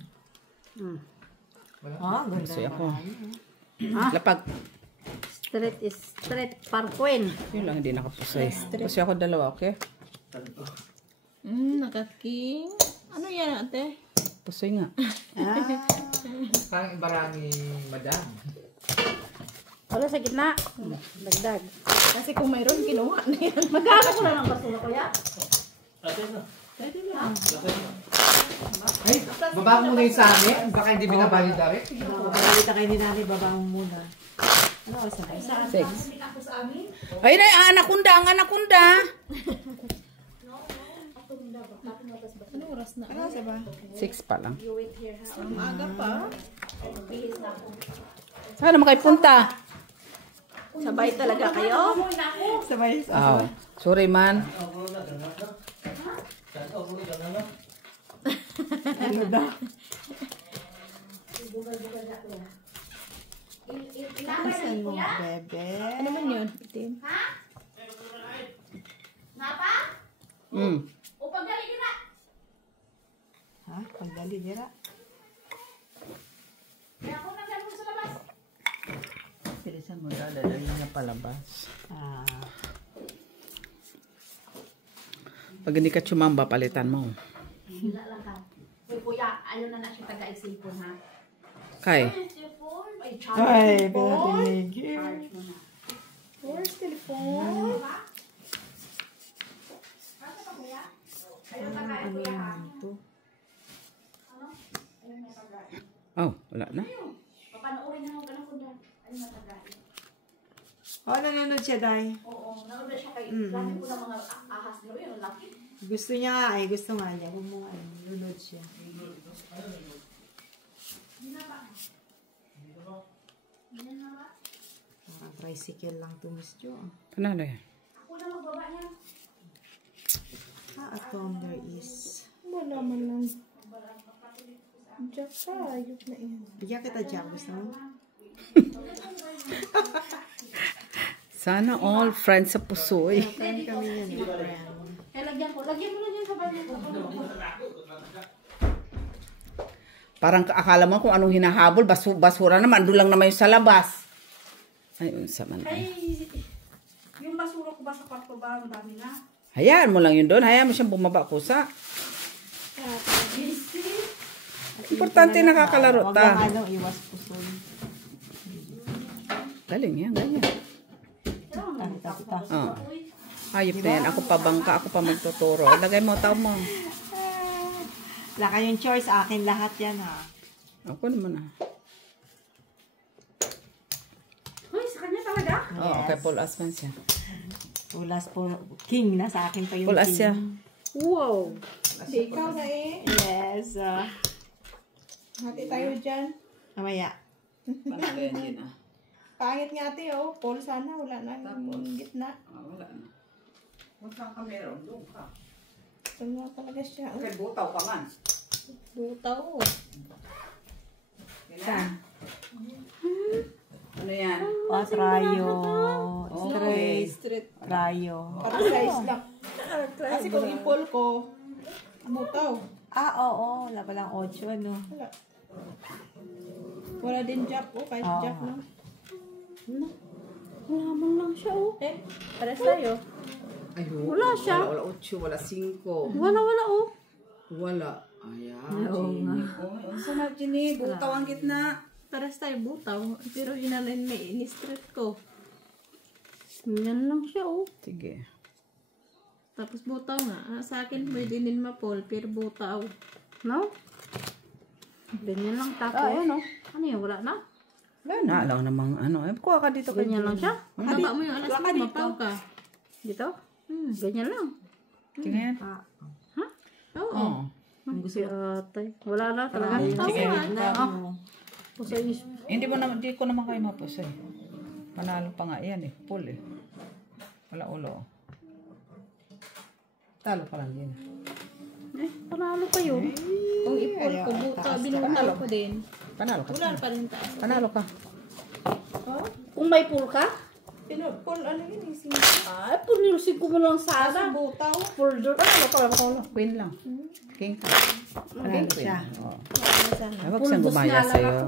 Ganda Gusto ako. Ha? Lapag. Straight is straight, parquin. Yun lang, hindi nakapusoy. Kasi ako dalawa, okay? Nakaking. Ano yan, ate? Pusoy nga. Parang ibara ni Madam. Wala sa gitna. Dagdag. Kasi kung mayroon, kinuha na yan. Magkano ko na ng basura ko yan? Ay, baba mo muna yung sa amin. Baka hindi binabali direct. Balita kayo ni Nani, baba mo muna. Ano ka sa 6. Ay, na, anaconda, ang anaconda. Anong oras na? Ano sa ba? 6 pa lang. Maaga pa. Saan naman kayo punta? Sabay talaga kayo? Sabay. Oh, sorry man. Ano daw? Asan mo, bebe? Ano man yun? Itim. Ha? Pagdali, dira. Silisan mo na, dadalhin na palabas. Pag hindi ka tsumamba, palitan mo. Hila lang ka. Uy, kuya, ayaw na siya taga-isipon, ha? Kay, Ay, Ay, pinatinig. charge mo na. Where's telephone? Ano yan ito? oh, wala na. Papanoorin na ng ganun ko dyan. Ayun na taga-isip. Nanonood siya, Day. Oo, nanood na siya kay dami ko ng mga ahas na yun, ang laki. Gusto niya nga, gusto nga niya. Huwag mo nga, nanonood siya. Parang tricycle lang to, Miss Jo. Panalo yan. Ako na magbaba niya. At home there is. Wala man lang. Diyak ka. Ayok na yan. Bigyan kita dyan, gusto mo? Sana all friends sa pusoy. Friend kami yan, friend. Kaya lagyan ko. Lagyan mo na dyan sa bayan. Parang akala mo kung anong hinahabol, basura naman, doon lang naman yung sa labas. Ay, unsa man. Ay, yung basura ko ba sa kwarto ba? Ang dami na. Hayaan mo lang yun doon. Hayaan mo siyang bumaba kusa. Importante nakakalaro Huwag ta. lang ano, iwas pusoy. Galing yan, ganyan. Kita. Oh. Hayop na yan. Ako pa bangka, ako pa magtuturo. Lagay mo, tao mo. Wala kayong choice, akin lahat yan ha. Ako naman ah. Uy, sa kanya talaga? Oh, okay, Paul Asman siya. Ulas po, king na sa akin pa yung Paul As king. siya. Wow. Di ikaw na eh. Yes. Hati tayo dyan. Mamaya. Pangit nga ate oh. Paul sana. Wala na yung gitna. Wala na. Huwag saan ka meron, doon ka. Ito nga talaga siya. Oh. Okay, butaw ka man. Butaw oh. Saan? Ano yan? Trayo. Okay. Straight. Trayo. Para size lang. Kasi kung ipol ko, butaw. Oo. Wala palang 8, ano? Wala. Wala din Jack, oh. Kahit Oo. Jack lang. Wala man lang siya, oh. Eh, para sa'yo. Ayun. Wala siya. Wala 8, wala 5. Wala, oh. Wala. Ayan, Jenny. Oh, saan na, Jenny? Butaw ang gitna. Para sa'yo, butaw. Pero inalin may in-straight ko. Ganyan lang siya, oh. Sige. Tapos butaw nga. Sa akin, pwede din mapol, pero butaw. No? Ganyan lang tapos. Ano? Ano yun? Wala na? Wala na. Alam namang ano. Kuha ka dito. Ganyan lang siya? Baba mo yung alas mo, mapaw ka. Dito? Ganyan lang. Tingnan. Oo. Oo. Si ate. Wala na talaga. Sige. Pusay. Hindi ko naman kayo mapusay. Panalo pa nga yan eh. Full eh. Wala ulo. Talo pa lang din. Panalo pa yun. Kung ipol ko, binuntal ko din. Panalo ka. Wala pa rin tayo. Panalo ka. Kung may pool ka? Pinupol, ano yun, ising. Ay, punilsin ko mo lang sana. Butaw. Pool doon. Queen lang. King ka. Panalo siya. Oo. Ano Ay, wag siyang gumaya sa'yo.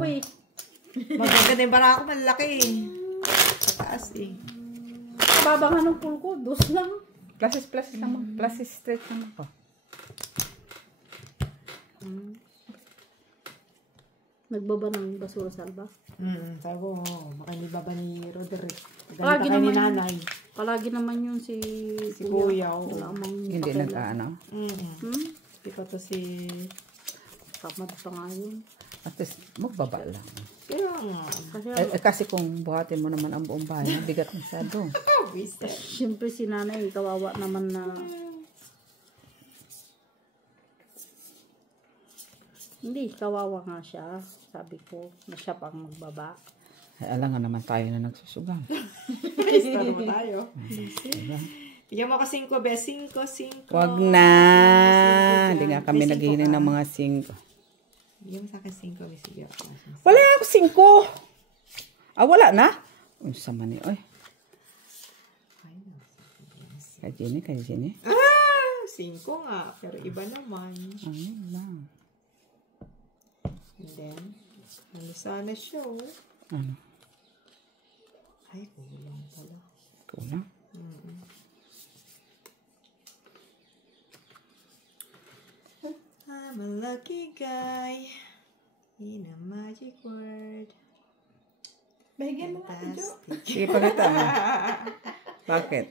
Maganda yung barako, malaki eh. Sa taas eh. Kababa nga ng pool ko. Dos lang. Pluses naman. Pluses straight naman ko. Nagbaba ng basura salba. Sabi ko, baka hindi ba ni Roderick? Palagi Ganito kay ni naman nanay. Palagi naman yun si Kuya. Wala amang Hindi nag-ano. Hindi ko to si... Kamad pa nga yun. At least, magbaba lang. Pero nga. Kasi kung buhatin mo naman ang buong bahay, bigat masyado. Siyempre si nanay, kawawa naman na... Hindi, kawawa nga siya. Sabi ko, na siya pang magbaba. Ay, alam nga naman tayo na nagsusugang. Start mo tayo. Bigyan mo ko 5, be. 5. Wag na. Hindi nga kami naghihiling ng mga 5. Bigyan mo sa akin 5, Miss Gio. Wala ako 5. Wala na? Unsa man ni, oy. Kay Jenny. 5 nga. Pero iba naman. Ayun lang. And then, ano sana siya, oh. Ano? Ay, kulang pala. Kulang? I'm a lucky guy in a magic world. Bahigyan mo nga, Jo. Sige, pagkata mo. Bakit?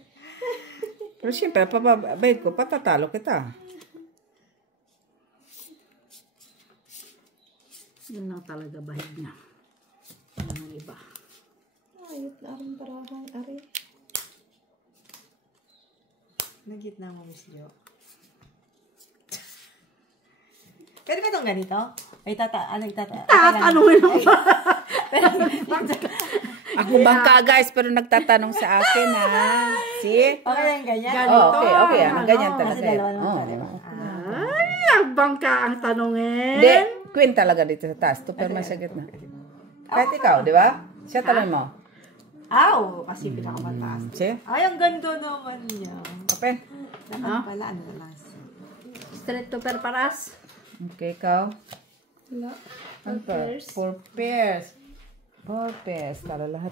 Pero siyempre, pababayad ko, patatalo kita. Yun lang talaga bahid na. Ano ang iba? Ayot na rin parahang ari. Nagitna mo, Miss Jo. Pwede ba itong ganito? Ay, Tatanungin mo pa. Ako bangka, guys, pero nagtatanong sa akin, ha? See? Okay lang ganyan. Okay. Ganyan talaga. Kasi dalawa naman Oo. tayo. Ay, ang bangka ang tanungin. Hindi, queen talaga dito sa taas. Superman sa gitna. Kahit ikaw, di ba? Siya talon mo. Aw, kasi pinakamataas. See? Ay, ang ganda naman niya. Open. Naman pala, ano na lang. Straight to perparas. Okay, ikaw. Wala. Ano pa? 4 pairs. 4 pairs. Para lahat.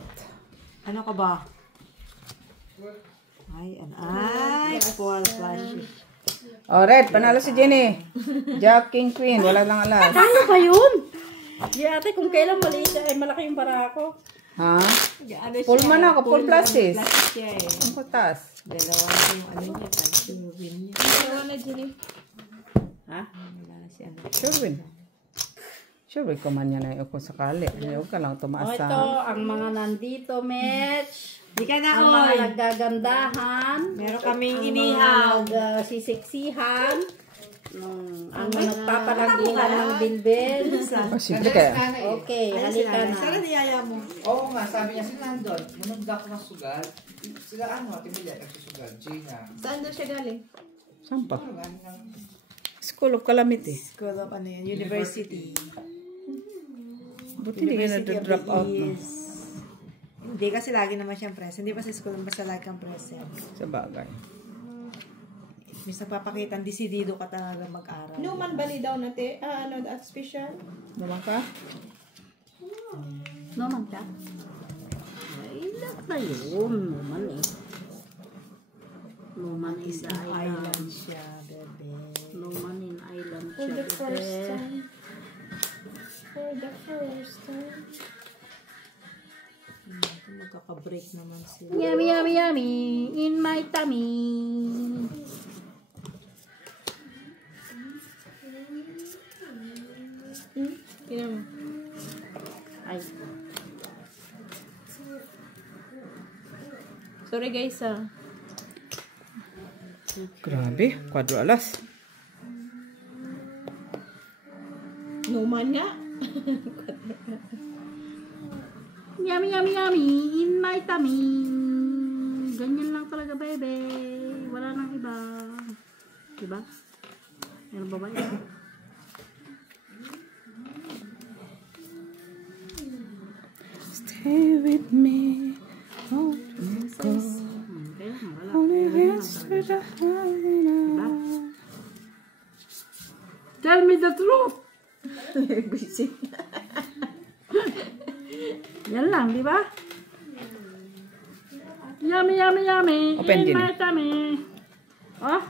Ano ka ba? Ay, 4 flashes. Oh, red. Panalo si Jenny. Jack, king, queen. Wala lang alas. Kaya pa yun? Di ate, kung kailan maliit ay malaki yung para ako. Ha? Ano Full man ako. Full pluses. Flashes siya eh. Ang kutas. Dalawa na yung ano niya, tapos yung win niya. Dalawa na, Jenny. Ha? Wala na si ano. Sure win. Sure win ko man yan ay kung sakali. Huwag ka lang tumaas Ito, sa... ang mga nandito, Mitch. Di ka na, Ang mga oy! naggagandahan. Meron kaming Ang inihaw. mga nagsiseksihan. Ang mga nagpapalagilan ng bilbil. Oh, sige kaya. Okay, halika na. Sana niyaya mo. Oo nga, sabi niya si Nandon, munod ako masugal. Sila ano, Timilia, nagsusugal. Gina. Saan daw siya galing? Saan pa? School of Calamity. School of ano yun, University. Buti hindi ka na-drop out no? Hindi, kasi lagi naman siyang present. Hindi ba sa school, basta lagi kang present. Sa bagay. Miss nagpapakita, desidido ka talaga mag-aral. Numan bali daw natin. Ano, that special? Naman ka? Naman ka? Ay, lahat na yun. Naman eh. Luman is the Island island. siya, bebe. Luman in island For siya. the first bebe. time. For the first time. Magkaka-break naman sila. Yummy, yummy, yummy. In my tummy. Tingnan mo. Ay. Sorry guys Grabe, 4 alas. Numan nga. Yummy, yummy, yummy. In my tummy. Ganyan lang talaga, bebe. Wala nang iba. Diba? Meron ba ba iba? Stay with me. Oh, Okay, wala. only Ganyan lang answer talaga. the Diba? Tell me the truth. Yan lang, di ba? Yummy, yummy, yummy. Open In din. my tummy. Oh,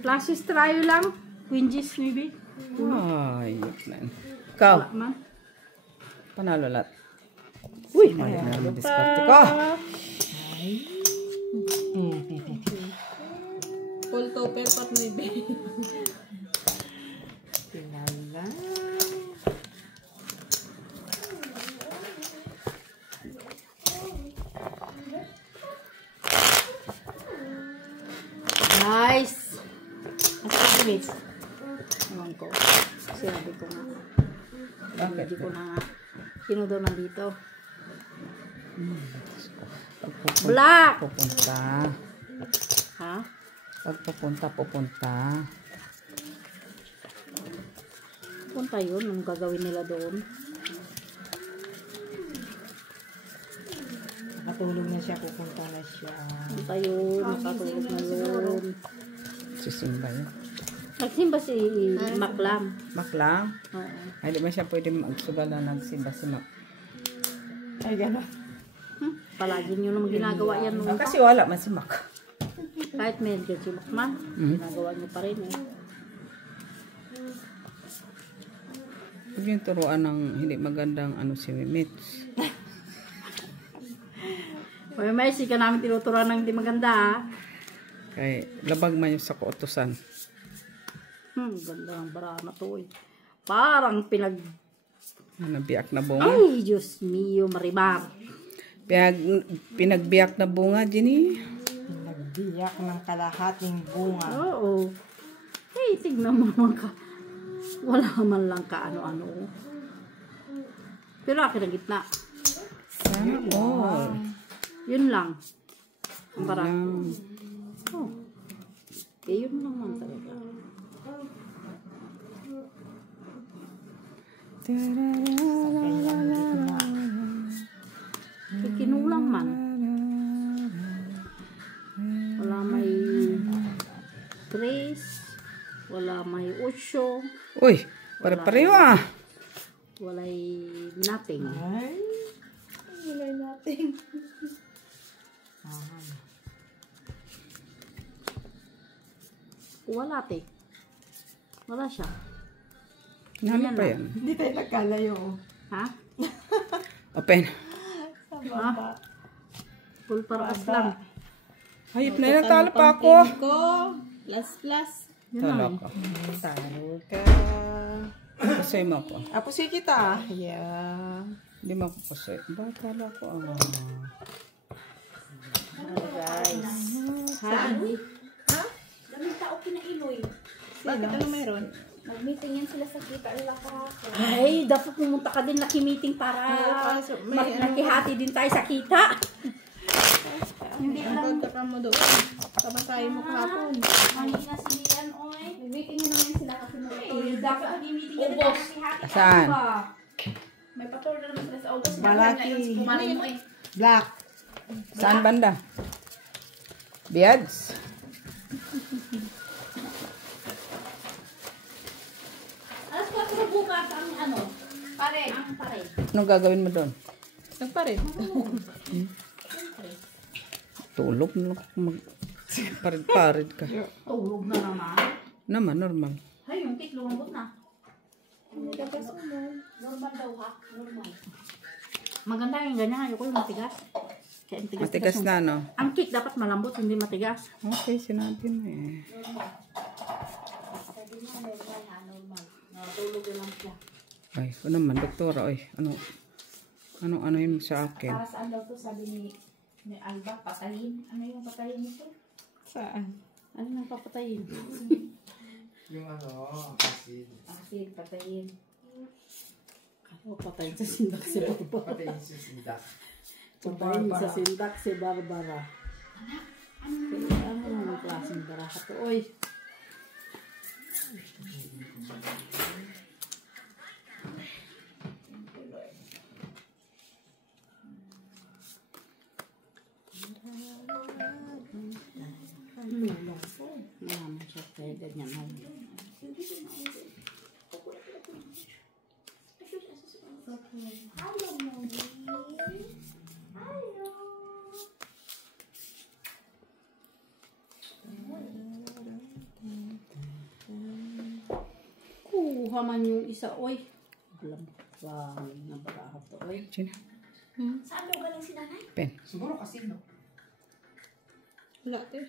classes trial lang. Quinges maybe. Ay, man. Ikaw, Wala man. panalo lahat. Uy, mali na ang diskarte ko. Full topper pat may be. Tinala. Nice. As minutes. Ewan ko. Sinabi ko nga. Bakit? Hindi ko na nga. Sino daw nandito? Black! Pupunta. Ha? Pag pupunta. Punta yun. Anong gagawin nila doon? Nakatulog na siya, pupunta na siya. Punta yun. Nakatulog na yun. Sisimba yun. Nagsimba si Maklam. Maklang. Oo. Ay, di ba siya pwede magsugal na nagsimba si Mak? Ay, gano'n. Palagi nyo naman ginagawa yan nung Kasi wala man si Mak. kahit may si Makman. Ginagawa nyo pa rin eh. Huwag yung turuan ng hindi magandang ano si Mitch. May si ka namin tinuturuan ng hindi maganda ha. Kay labag man yung sa kautusan. Ganda ng bara na to eh. Parang Nabiyak na bunga. Ay, Diyos mio, Marimar. Pinagbiyak na bunga, Jenny. Nagbiyak ng kalahating bunga. Oo. Hey, tignan mo naman ka. Wala man lang ka ano-ano. Pero akin ang gitna. Sana all. Yun lang. Ang parang. Oh. Eh, yun naman talaga. Eh, kinulang man. Wala may Grace. Wala may Osho. Uy, pare-pareho ah. Walay nothing. Ay. Wala natin. Wala te. Wala siya. Ano pa yan? Hindi tayo nagkalayo. Ha? Open. Ha? Full paras lang. Hayop na yun, talo pa ako. Ko. Plus. Yun Talo lang. ako. Talo ka. Pasoy mo ako. Apusin kita. Yeah. Hindi mo ako pasoy. Ba, talo ako. Guys. Daming tao kinailoy. Bakit ano meron? Nag-meeting yan sila sa kita nila kahapon. Ay, dapat pumunta ka din naki-meeting para nakihati din tayo sa kita. Hindi lang. Pagkaka mo doon. Kabasahin mo kahapon. Kanina si Lian, oy. Nag-meeting yun naman sila kasi dapat nag-meeting yan nila kasi hati. Saan? May patrol na naman sila sa August. Malaki. Pumarin mo eh. Black. Saan banda? Biads? Alas 4 bukas ang ano, para Ang pare. Anong gagawin mo doon? Nagparit. Tulog na parid-parid ka. Tulog na naman. Naman, normal. Ay, yung cake lumambot na. Normal daw ha? Normal. Maganda yung ganyan. Ayoko yung matigas. Kaya yung Matigas yung- na, no? Ang cake dapat malambot, hindi matigas. Okay, sinabi mo eh. Sabi niya normal ha? Normal. Natulog na lang siya. Ay, ano naman, doktora, ay, ano yun sa akin? Para saan daw to sabi ni Alba, patayin. Ano yung patayin nito? Saan? Ano nang papatayin? Yung acid. Asin, patayin. Ako patayin sa sindak si Barbara. Patayin sa sindak. Patayin sa sindak si Barbara. Ano naman klaseng baraha to? Oy. Naman siya kaya ganyan na. Kuha man yung isa, oy. Alam ba, nabaraha to, oy. Gina, Saan daw galing si nanay? pen. Siguro kasi, no? Wala eh.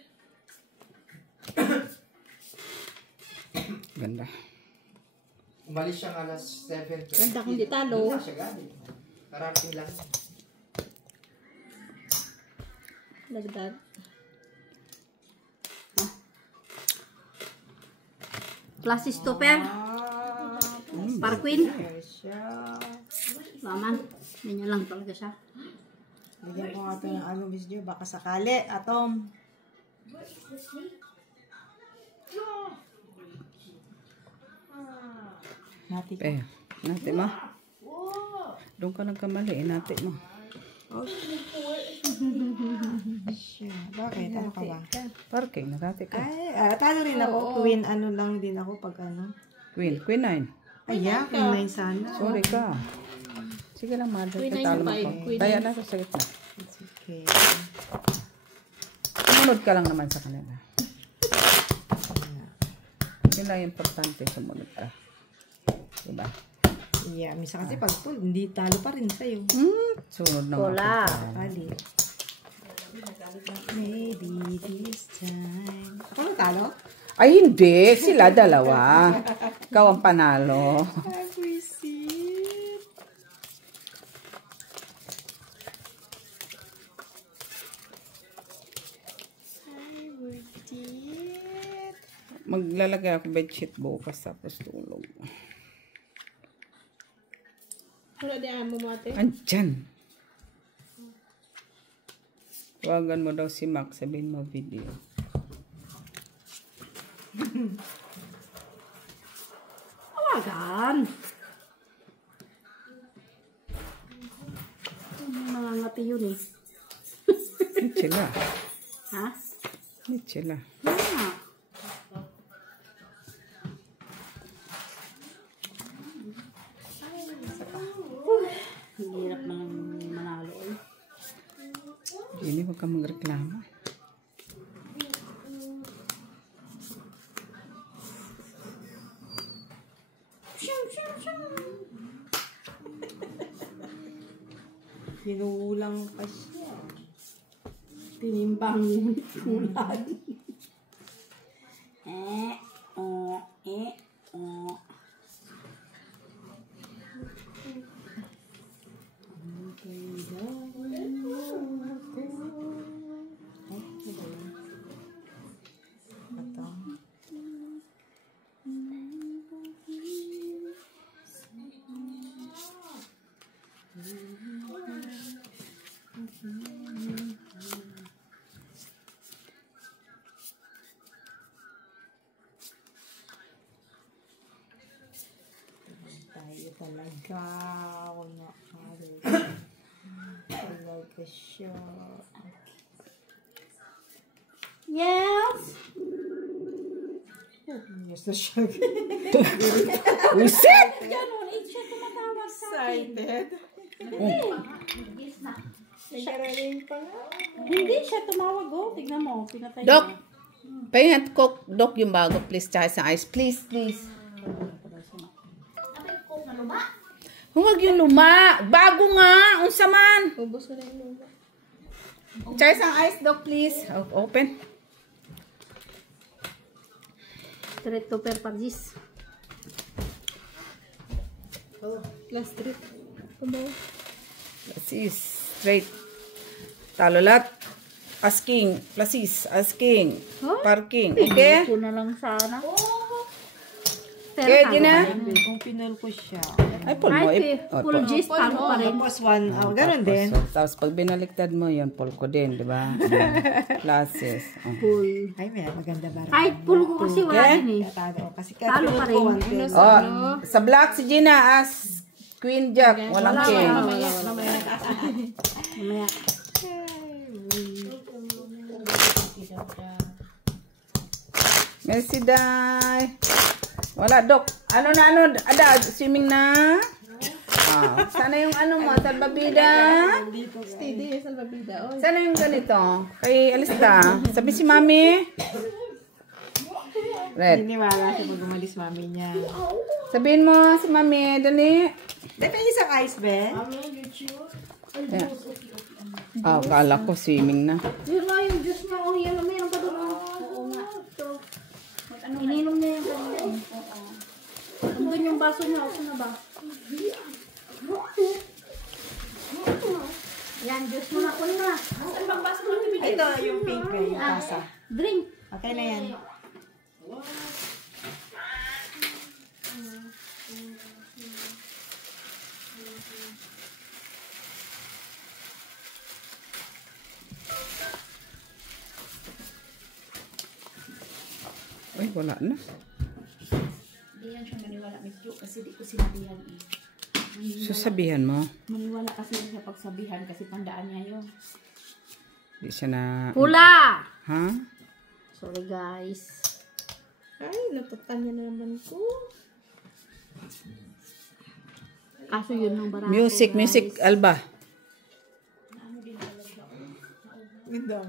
Ganda. Umalis siya ng alas 7:20. Ganda kung di talo. Doon na siya galing. Karating lang. Dagdag. Klase stopper. Para queen. Laman. Ganyan lang talaga siya. Bigyan ko nga ito ng ano, Miss Jo. Baka sakali, Atom. Nati ka. Eh, nate mo. Doon ka nagkamali, nate mo. Siya. Bakit? Ano ka ba? Parking, nagate ka. Ay, talo rin ako. Queen, ano lang din ako pag ano. Queen 9. Ay, yeah, Queen 9 sana. Sorry ka. Sige lang, mother. Queen nine Talo na mo five, ko. queen Kaya nine. nasa sakit na. It's okay. Sumunod ka lang naman sa kanila. Yun lang yung importante, sumunod ka. Diba? Yeah, misa kasi pag hindi talo pa rin sa'yo. Sunod na Wala. Kali. Maybe this time. Ako na talo? Ay, hindi. Sila dalawa. Ikaw ang panalo. Have we seen? Maglalagay ako bedsheet bukas tapos tulog. Wala di amo mo ate. Andyan. Tawagan mo daw si Mac, sabihin mo video. Tawagan. Mga ngati yun eh. Sila. Ha? Sila. Ah. Ang hirap naman manalo eh. Hindi, huwag kang magreklamo. Pinulang pa siya. Tinimbang ulan. Oh. Tayo talaga. Wala ka rin. Talaga siya. Yes! Yes na siya. Wisit! Ganun, siya tumatawag sa excited. Hindi siya tumawag, oh. Tignan mo, pinatay Dok, niya. pahingat ko, Dok, yung bago, please, tsaka sa ice. Please, please. Huwag yung luma. Bago nga. Unsa man. Ubus ko na yung luma. Tsaka sa ice, Dok, please. Open. Straight to Perpagis. Last trip. Kumaw. Plasis. Straight. Talolat. Asking. Plasis. Asking. Parking. Okay? Ko na lang sana. Okay, Gina? Kung pinul ko siya. Ay, pull mo. Full G's, talo pa rin. Tapos one, ganun din. Tapos pag binaliktad mo yun, pull ko din, di ba? Plasis. Full. Ay, may maganda ba? Kahit full ko kasi wala din eh. Kasi Talo pa rin. Sa black si Gina as Queen Jack. Walang king. Mamaya. Merci, Day. Wala, Dok. Ano, ada, swimming na? Sana yung ano mo, salbabida. Steady, salbabida. Sana yung ganito. Kay Alista. Sabi si Mami. Red. Hiniwala siya pag umalis mami niya. Sabihin mo si Mami, dali. Dito isang ice, be? Kala ko swimming na. Yun nga yung juice niya. Oh, yan. Mayroon pa doon. Oo nga. Ininom niya yung kanina. Andun yung baso niya. Ako na ba? Yan, juice mo na. Kunin na. Ito, yung pink, be, yung tasa. Drink. Okay na yan. Ay, wala na. Hindi yan siya maniwala, Miss Jo, kasi di ko sinabihan eh. Sasabihan mo. Maniwala kasi siya pagsabihan kasi tandaan niya yun. Di siya na... Pula! Ha? Sorry guys. Ay, natutan niya na naman ko. Kaso yun ng barako. Music, Alba. Ganda.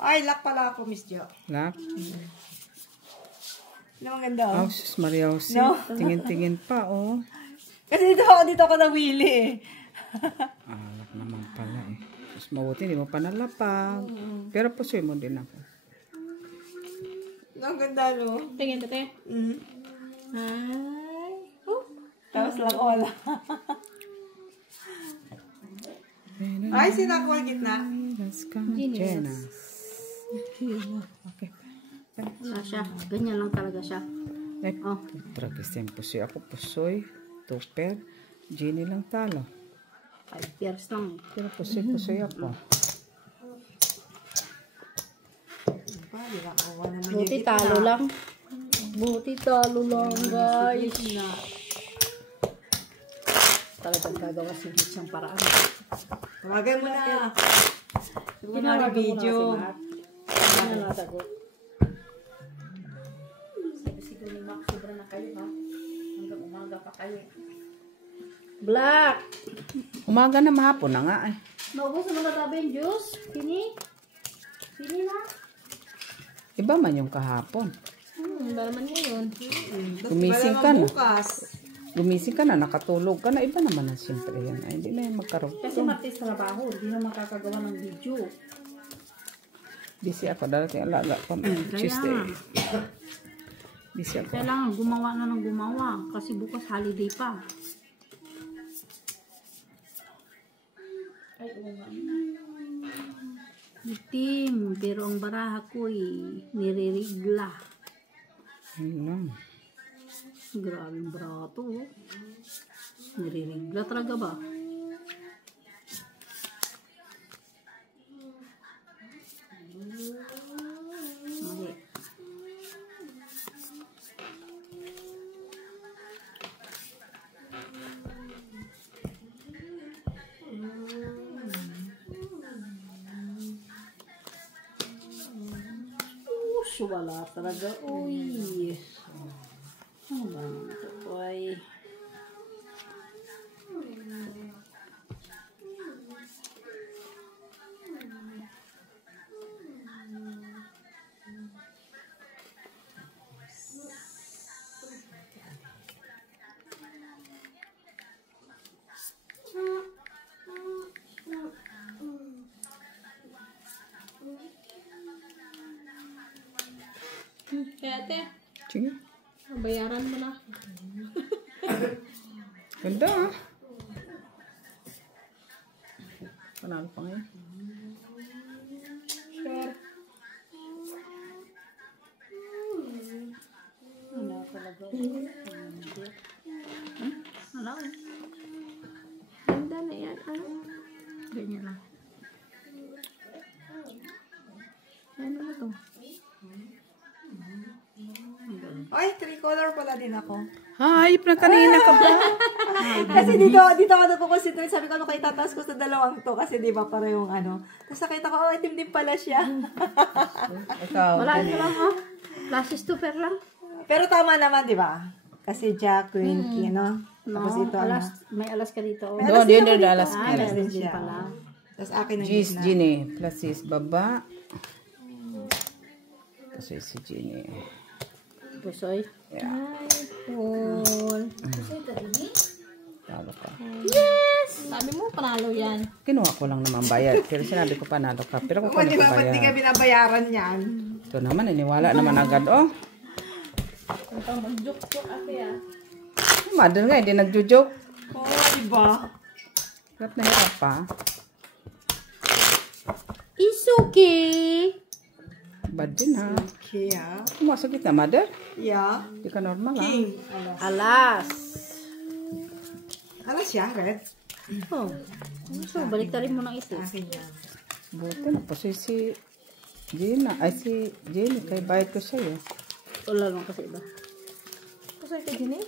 Ay, lock pala ako, Miss Jo. Lak. Ano ang ganda, Oh, sus Maria Jose. No. Tingin-tingin pa, oh. Kasi dito ako nawili eh. Alak naman pala eh. Mas mabuti, hindi mo pa nalapag. Pero pusoy mo din ako. Ang ganda, no? Tingin, tingin. Ay. Tapos lang wala. Ay, sino ako ang gitna? Let's go, Jenna. Okay. Wala siya. Ganyan lang talaga siya. Eh, tragis yung pusoy. Ako pusoy. Tupper. Jenny lang talo. 5 years lang. Pero pusoy ako. Buti talo lang. Buti talo lang, guys. Talagang gagawa si Mitch ang paraan. Tawagan mo na. Siguro na video. Siguro ni Mac, sobra na kayo ha. Hanggang umaga pa kayo. Black! Umaga na mahapon na nga eh. Naubos na mga tabi yung juice. Sini? Sini na? Iba man yung kahapon. Wala naman ngayon. Gumising ka na. Bukas. Gumising ka na, nakatulog ka na. Iba naman na siyempre yan. Ay, hindi na yung magkaroon. Kasi Martes trabaho. Hindi na makakagawa ng video. Busy ako. Darating alala pa. Tuesday. Busy ako. Kailangan gumawa na ng gumawa. Kasi bukas holiday pa. Ay, oo nga. Itim. Pero ang baraha ko nirerigla. Ayun lang. Grabe yung brato. Nirerigla talaga ba? Mali. wala talaga. Uy. Ano ba naman ito? Uy. Kaya ate, Sige. bayaran mo na. Ganda ah. Panalo pa ngayon. Sure. Wala talaga. Wala. Ganda na yan. Ano? Ganyan lang. Ano mo to? Ay, tricolor pala din ako. Hayop na kanina ka ba? Kasi dito ako nagko-concentrate. Sabi ko, ano kayo tataas ko sa dalawang to? Kasi di ba parehong ano. Tapos nakita ko, oh, itim din pala siya. Ikaw. Wala ito lang, oh. Lashes to fair lang. Pero tama naman, di ba? Kasi Jack, Queen, Key, no? Tapos ito, alas, may alas ka dito. Oh. Doon, yun yung alas. Alas din Din siya. pala. Tapos akin ang G's, gitna. Gini. Plus is baba. Kasi si Gini. Pusoy. Yeah. Paul. Talo ka. Sabi mo, panalo yan. Kinuha ko lang naman bayad. Pero sinabi ko panalo ka. Pero kung Di ko ba, ba't di ka bayad. binabayaran yan? Ito naman, iniwala naman agad. Oh. Ito, mag-joke-joke ate ah. Mother nga, hindi nagjo-joke. Oo, di ba? Hirap na hirap pa. It's okay. Bad din ha. Kaya, Masakit na, mother. yeah. Hindi ka normal ha. King. Alas. Alas. Alas siya, red. Oh. So, balik rin mo ng ito. Akin yan. Buti na po si Gina. Ay, si Jenny. Kaya bayad ko sa'yo. Wala lang kasi iba. Pusoy ka din eh.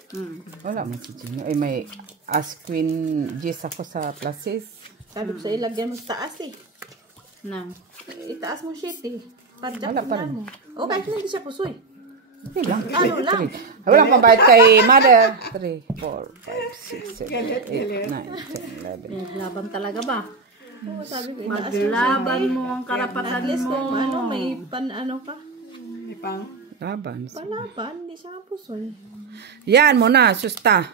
Wala man si Jenny. Ay, may as Queen G's ako sa places. Sabi ko sa ilagyan mo sa taas eh. Nang. Itaas mo shit eh. Padjak Wala pa rin. mo. O, kahit hindi siya pusoy. Okay lang. Ano lang? Wala pang bayad kay mother. 3, 4, 5, 6, 7, 8, 9, 10, 11. Laban talaga ba? Oo, sabi ko, itaas mo Maglaban mo ang At karapatan least mo. kung ano, may ano ka. May pang. Laban. Palaban, hindi siya pusoy. Yan mo na, susta.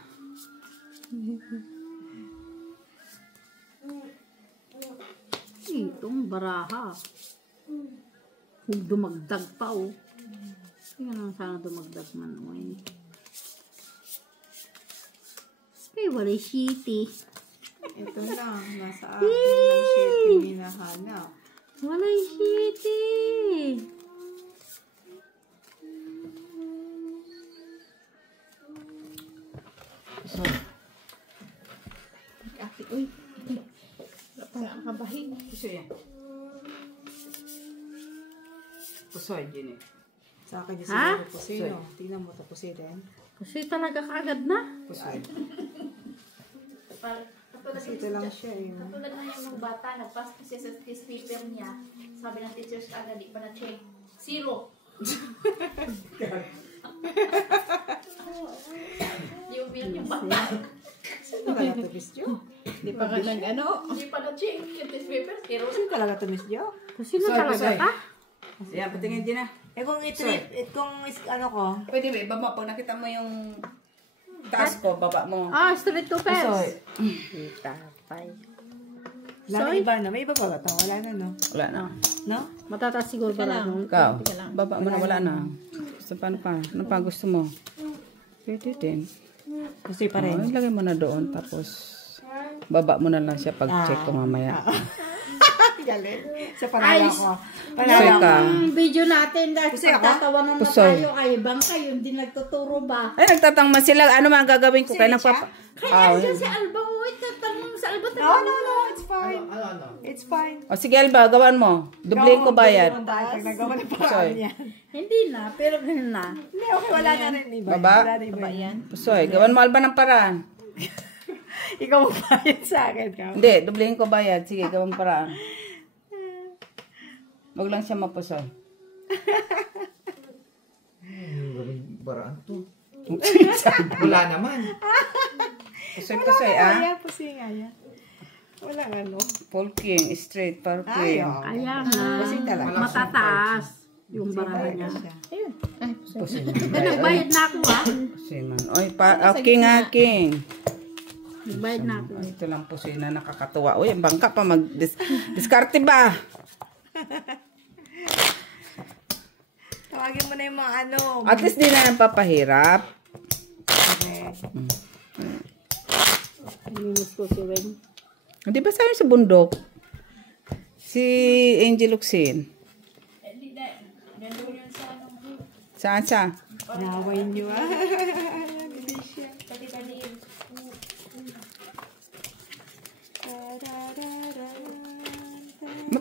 Itong baraha. Kung dumagdag pa, oh. Tingnan lang sana dumagdag man, oh. Ay, wala shitty. Ito lang, nasa akin ng shit yung hinahanap. Wala shitty. Ate, uy. Wala pa ang kabahin. Pusoy yan. Pusoy, Jenny. Sa akin yung Ha? siguro pusino. Tingnan mo, tapos din. Kasi talaga kaagad na. Pusoy. Kasi ito lang siya yung... Katulad na yung nung bata, nagpas kasi sa test paper niya, sabi ng teachers agad, di pa na-check. 0. Yung bill yung bata. Sino talaga to, Miss Jo? Hindi pa ka nag-ano. Hindi pa na-check yung test paper. 0. Sino talaga to, Miss Jo? Kasi na talaga ka. Yan, patingin din na. Kung ano ko, Pwede ba, ibaba. Pag nakita mo yung taas ko, baba mo. Ah, straight to Pusoy. fence. Tapay. wala na iba na. May iba pa ba ito? Wala na, no? Wala na. No? Matataas siguro ba lang? Ikaw, baba mo na, wala na. So, paano pa? Ano pa gusto mo? Pwede din. Gusto pa rin. Oh, ilagay mo na doon, tapos baba mo na lang siya pag-check ko mamaya. Galing. Sa panalo ko. Pusoy ka. Ang video natin dahil Pusoy ako? pagtatawanan na Pusoy. tayo kay Bang kayo, hindi nagtuturo ba? Ay, nagtatangman sila. Ano man gagawin ko? Kaya nagpapa... Kaya dyan si Alba, wait, tatanong sa Alba. No, no, no. It's fine. It's fine. O sige, Alba, gawan mo. Dublihin ko bayad. Pag nagawa ng paraan Pusoy. yan. Hindi na, pero ganun na. Hindi, okay. Wala na rin iba. Baba? Wala na iba yan. Pusoy, gawan mo, Alba, ng paraan. Ikaw magbayad sa akin. Hindi, dublihin ko bayad. Sige, gawan mo paraan. Huwag lang siya mapusoy. Baraan to. Wala naman. Pusoy-pusoy, ah. Kaya po siya nga. Walang ano. Polking, straight, Ay, parking. oh. Kaya nga. Kasi talaga. Matataas yung baraha niya. Ayun. Ay, Pusoy Nagbayad na ako ha. man. Oy, king ha, king. Nagbayad na ako. Ay, ito lang pusoy na nakakatuwa. Uy, ang bangka pa mag-discarte ba? Tawagin mo na yung mga ano. At least di na napapahirap. Naminis ko si Wen. Di ba sabi sa bundok? Si Angel Luxin. Saan sa? Naway niyo ah. Hindi siya.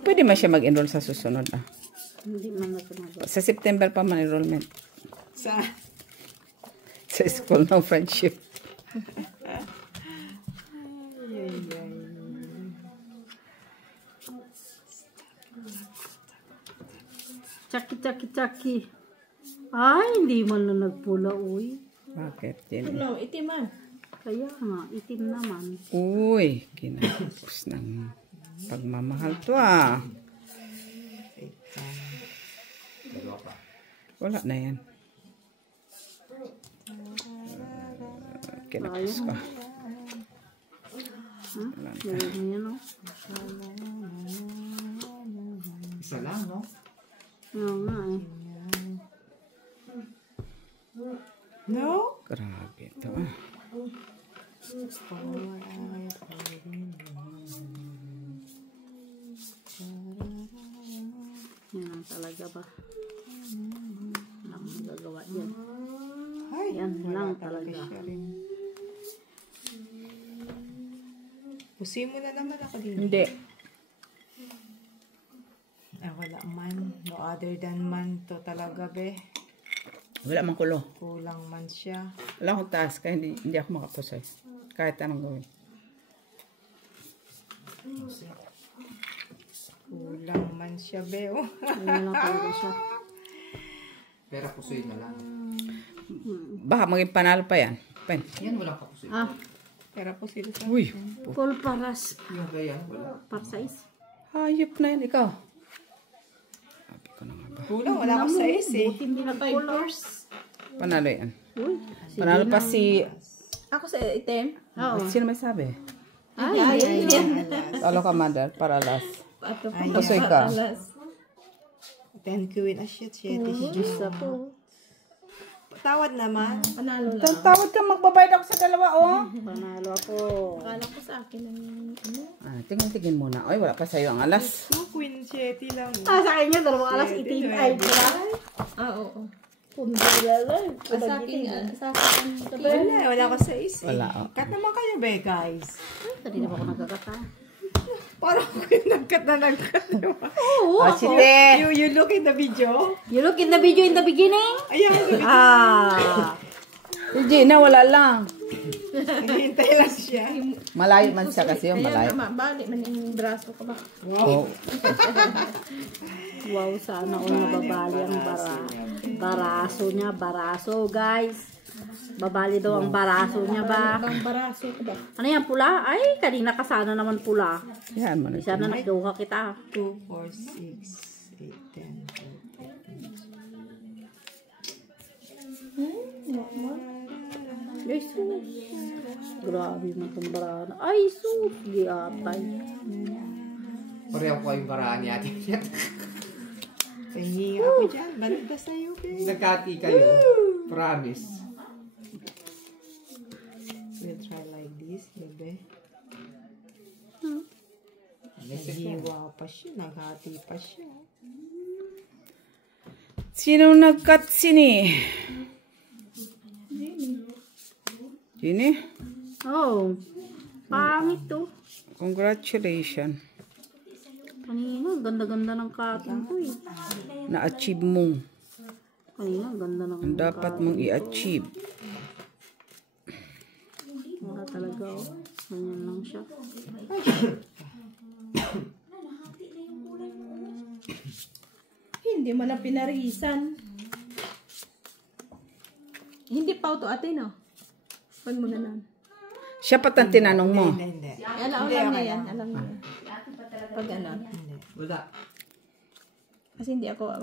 Pwede man siya mag-enroll sa susunod. Ah. Hindi man na tumagal. Sa September pa man enrollment. Sa School ng Friendship. Chaki. Ay, hindi man na nagpula, uy. Bakit? Yun? no, itiman. Kaya nga, itim naman. Uy, kinapos ng pagmamahal to ah. Wala na yan. Kinapos ka. Wala na. Gawin mo yan, oh. Isa lang, no? Oo nga, eh. no? Grabe ito ah. Yan ang talaga ba? Wala akong magagawa yan. Ay, Yan wala lang talaga talaga. siya rin. Pusin mo na naman ako din. Hindi. Wala man. No other than man to talaga, be. Wala mang kulo. Kulang man siya. Wala akong task kaya hindi ako makapusoy. Kahit anong gawin. Kulang man siya, be. Oh. Yan lang talaga siya. Pera pusoy na lang. Baka maging panalo pa yan. Pen. Yan, walang kapusoy. Ah, Pera po sila sa... Uy. full paras. Yung kaya, wala. Par size. Hayop na yan. Ikaw. Sabi ko na nga ba. Kulang, wala ko sa is eh. Buti hindi nagpula. Panalo yan. Uy, Panalo pa si... Ako sa itim. Oo. Sino may sabi? Ay, Talo ka, mother. Para last. Ato pa. Pusoy ka. Alas. 10 queen. Ah, shit. Diyos ako. Tawad naman. Panalo lang. Tawad ka, magbabayad ako sa dalawa, oh. Panalo ako. Akala ko sa akin ang ano. Tingin muna. Oy, wala pa sa'yo ang alas. 2 queen, 7 lang. Ah, sa akin yun, dalawang alas itim. Ay, diba? Oo. Pundila lang. Sa akin, sa akin. Wala ko sa is eh. Wala, oh. Cut naman kayo, be, guys. Kanina pa ako nagkakata. Parang ako yung nag-cut na nag-cut. Oo. Chite. You look in the video. You look in the video in the beginning? Ayan, Ah. Si Gina, wala lang. hintay lang siya. Malayo man siya kasi yung Kaya malayo. naman, balik man yung braso ko ba? Oh. Wow, sana all nababali ang baraso niya. Baraso, guys. Babali daw ang baraso niya ba? Ang braso ko ba? Ano yan, pula? Ay, kanina ka sana naman pula. Yan mo na. Sana nagduha kita. 2, 4, 6, 8, 10, 14. Ay, sus. Grabe mo itong barana. Ay, sus. Di atay. Pareho ko yung baraan ni ate. Pahingi ako dyan. Banda sa'yo, be. Nagkati kayo. Promise. We'll try like this, bebe. Next Hiwa pa siya. Naghati pa siya. Sino nag-cut sini? Gini? Oh, pangit to. Congratulations. Kanina, ganda-ganda ng cutting ko eh. Na-achieve mo. Kanina, ganda ng Ang dapat mong i-achieve. wala talaga oh. Ganyan lang siya. Hindi mo na pinarisan. Hindi pa to ate, no? Huwag mo ganon. Siya pa ang tinanong mo. Hindi. Alam niya yan. Alam niya. Pag ganon. Wala. Kasi hindi ako,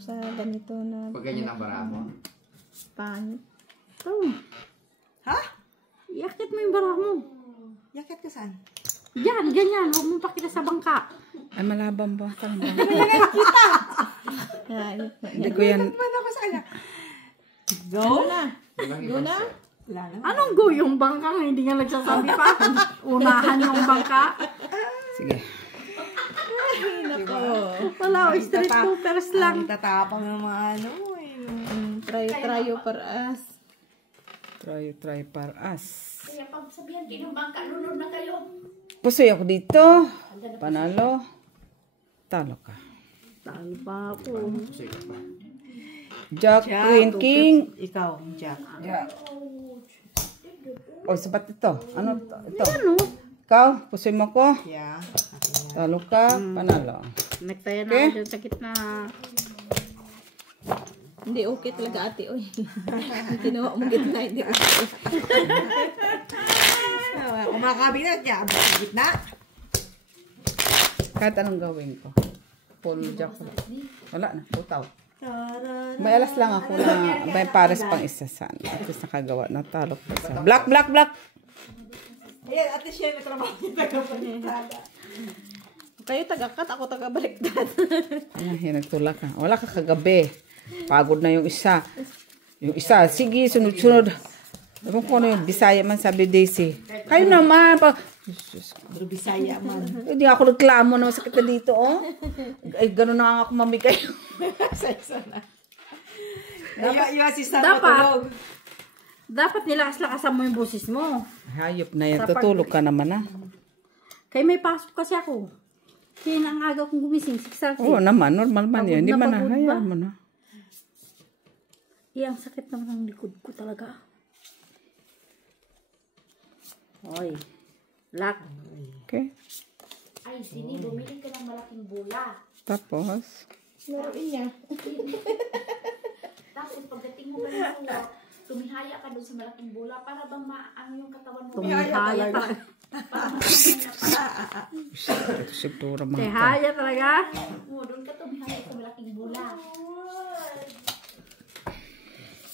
sa ganito na... Pag ganyan ang bara mo. Pangit. Ha? Iakit mo yung bara mo. Yakit ka saan? Yan, ganyan. Huwag mo pakita sa bangka. Ay, malabang ba? Hindi ko yan. Ba't ako sa kanya? Go? Go na? Wala na. Anong go yung bangka? Hindi nga nagsasabi pa. Unahan yung bangka. Sige. Wala, street coopers lang. Ang tatapang ng mga ano Try for us. Try para us. Kaya pag sabihan kayo ng bangka, lunod na kayo. Pusoy ako dito. Panalo. Talo ka. Talo pa ako. Jack, Queen, King. Ikaw, Jack. O, sapat ito. Ano ito? Ito. Ano? Ikaw, pusoy mo ko. Yeah. Talo ka, panalo. Nagtaya na Okay. ako dyan sa gitna. Hindi okay talaga ate, oy. Ginawa mo gitna, hindi okay. Kumakabinet niya. Abot sa gitna. Kahit anong gawin ko. Full Jack. Wala na, tutaw. May alas lang ako na may pares pang isa sana. At least nakagawa na talo ko isa. Black. Ayan, ate siya may trabaho kita kapatid. Kayo taga-cut, ako taga-baliktad. Ay, nagtulak ka. Wala ka kagabi. Pagod na yung isa. Yung isa, sige, sunod-sunod. Ewan ko ano yung Bisaya man sabi Daisy. Kayo naman. Pero Bisaya man. Hindi ako reklamo na masakit na dito, oh. Ay, gano'n na ako mamigay. Sa isa na. Yung assistant Dapat. matulog. Dapat nilakas-lakasan mo yung boses mo. Hayop na yan. Tutulog ka naman, ah. Kaya may pasok kasi ako. Kaya ang aga kong gumising, 6:30. Oo naman, normal man yan. Hindi man na, Pagod ba? hayaan mo na. Ang sakit naman ng likod ko talaga. Oy. Lock. Okay. Ay, Sini, bumili ka ng malaking bola. Tapos, Laruin niya. Tapos pagdating mo pa ng suwa, tumihaya ka doon sa malaking bola para bang maano yung katawan mo. Tumihaya talaga. ito siguro mga Tumihaya talaga. Oo, doon ka tumihaya sa malaking bola.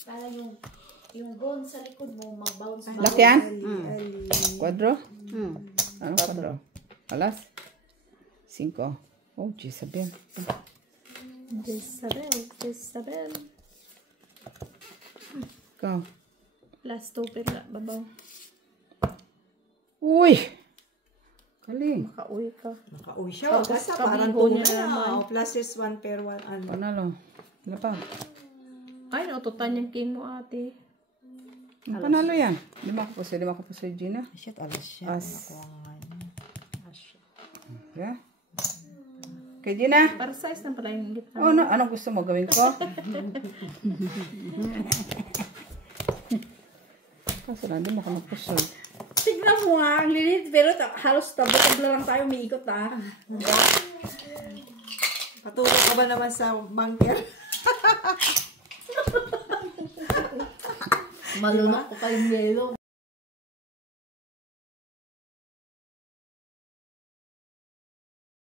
Para yung bone sa likod mo mag-bounce. Laki yan? Kwadro? Hmm. Ano kwadro? Alas? 5. Oh, Jezabel. Jezabel. Ikaw. Last two pero babaw. Uy! Galing. Makauwi ka. Nakauwi siya. Basta parang kabiho tunay niya na. Plus is 1 per 1. Ano? Panalo. Ano pa? Ay, naututan yung king mo ate. Panalo yan. 5 ka po sa Gina. Shit, alas siya. As. Yeah. Kay Gina? Para size na pala yung gitna. Oh, no. Anong gusto mo gawin ko? Kaso lang, hindi mo ka magpusol. Tignan mo nga, ang lilit. Pero halos tabla-tabla lang tayo umiikot ah. Patulog ka ba naman sa bunker? Malunok ko kayong yelo.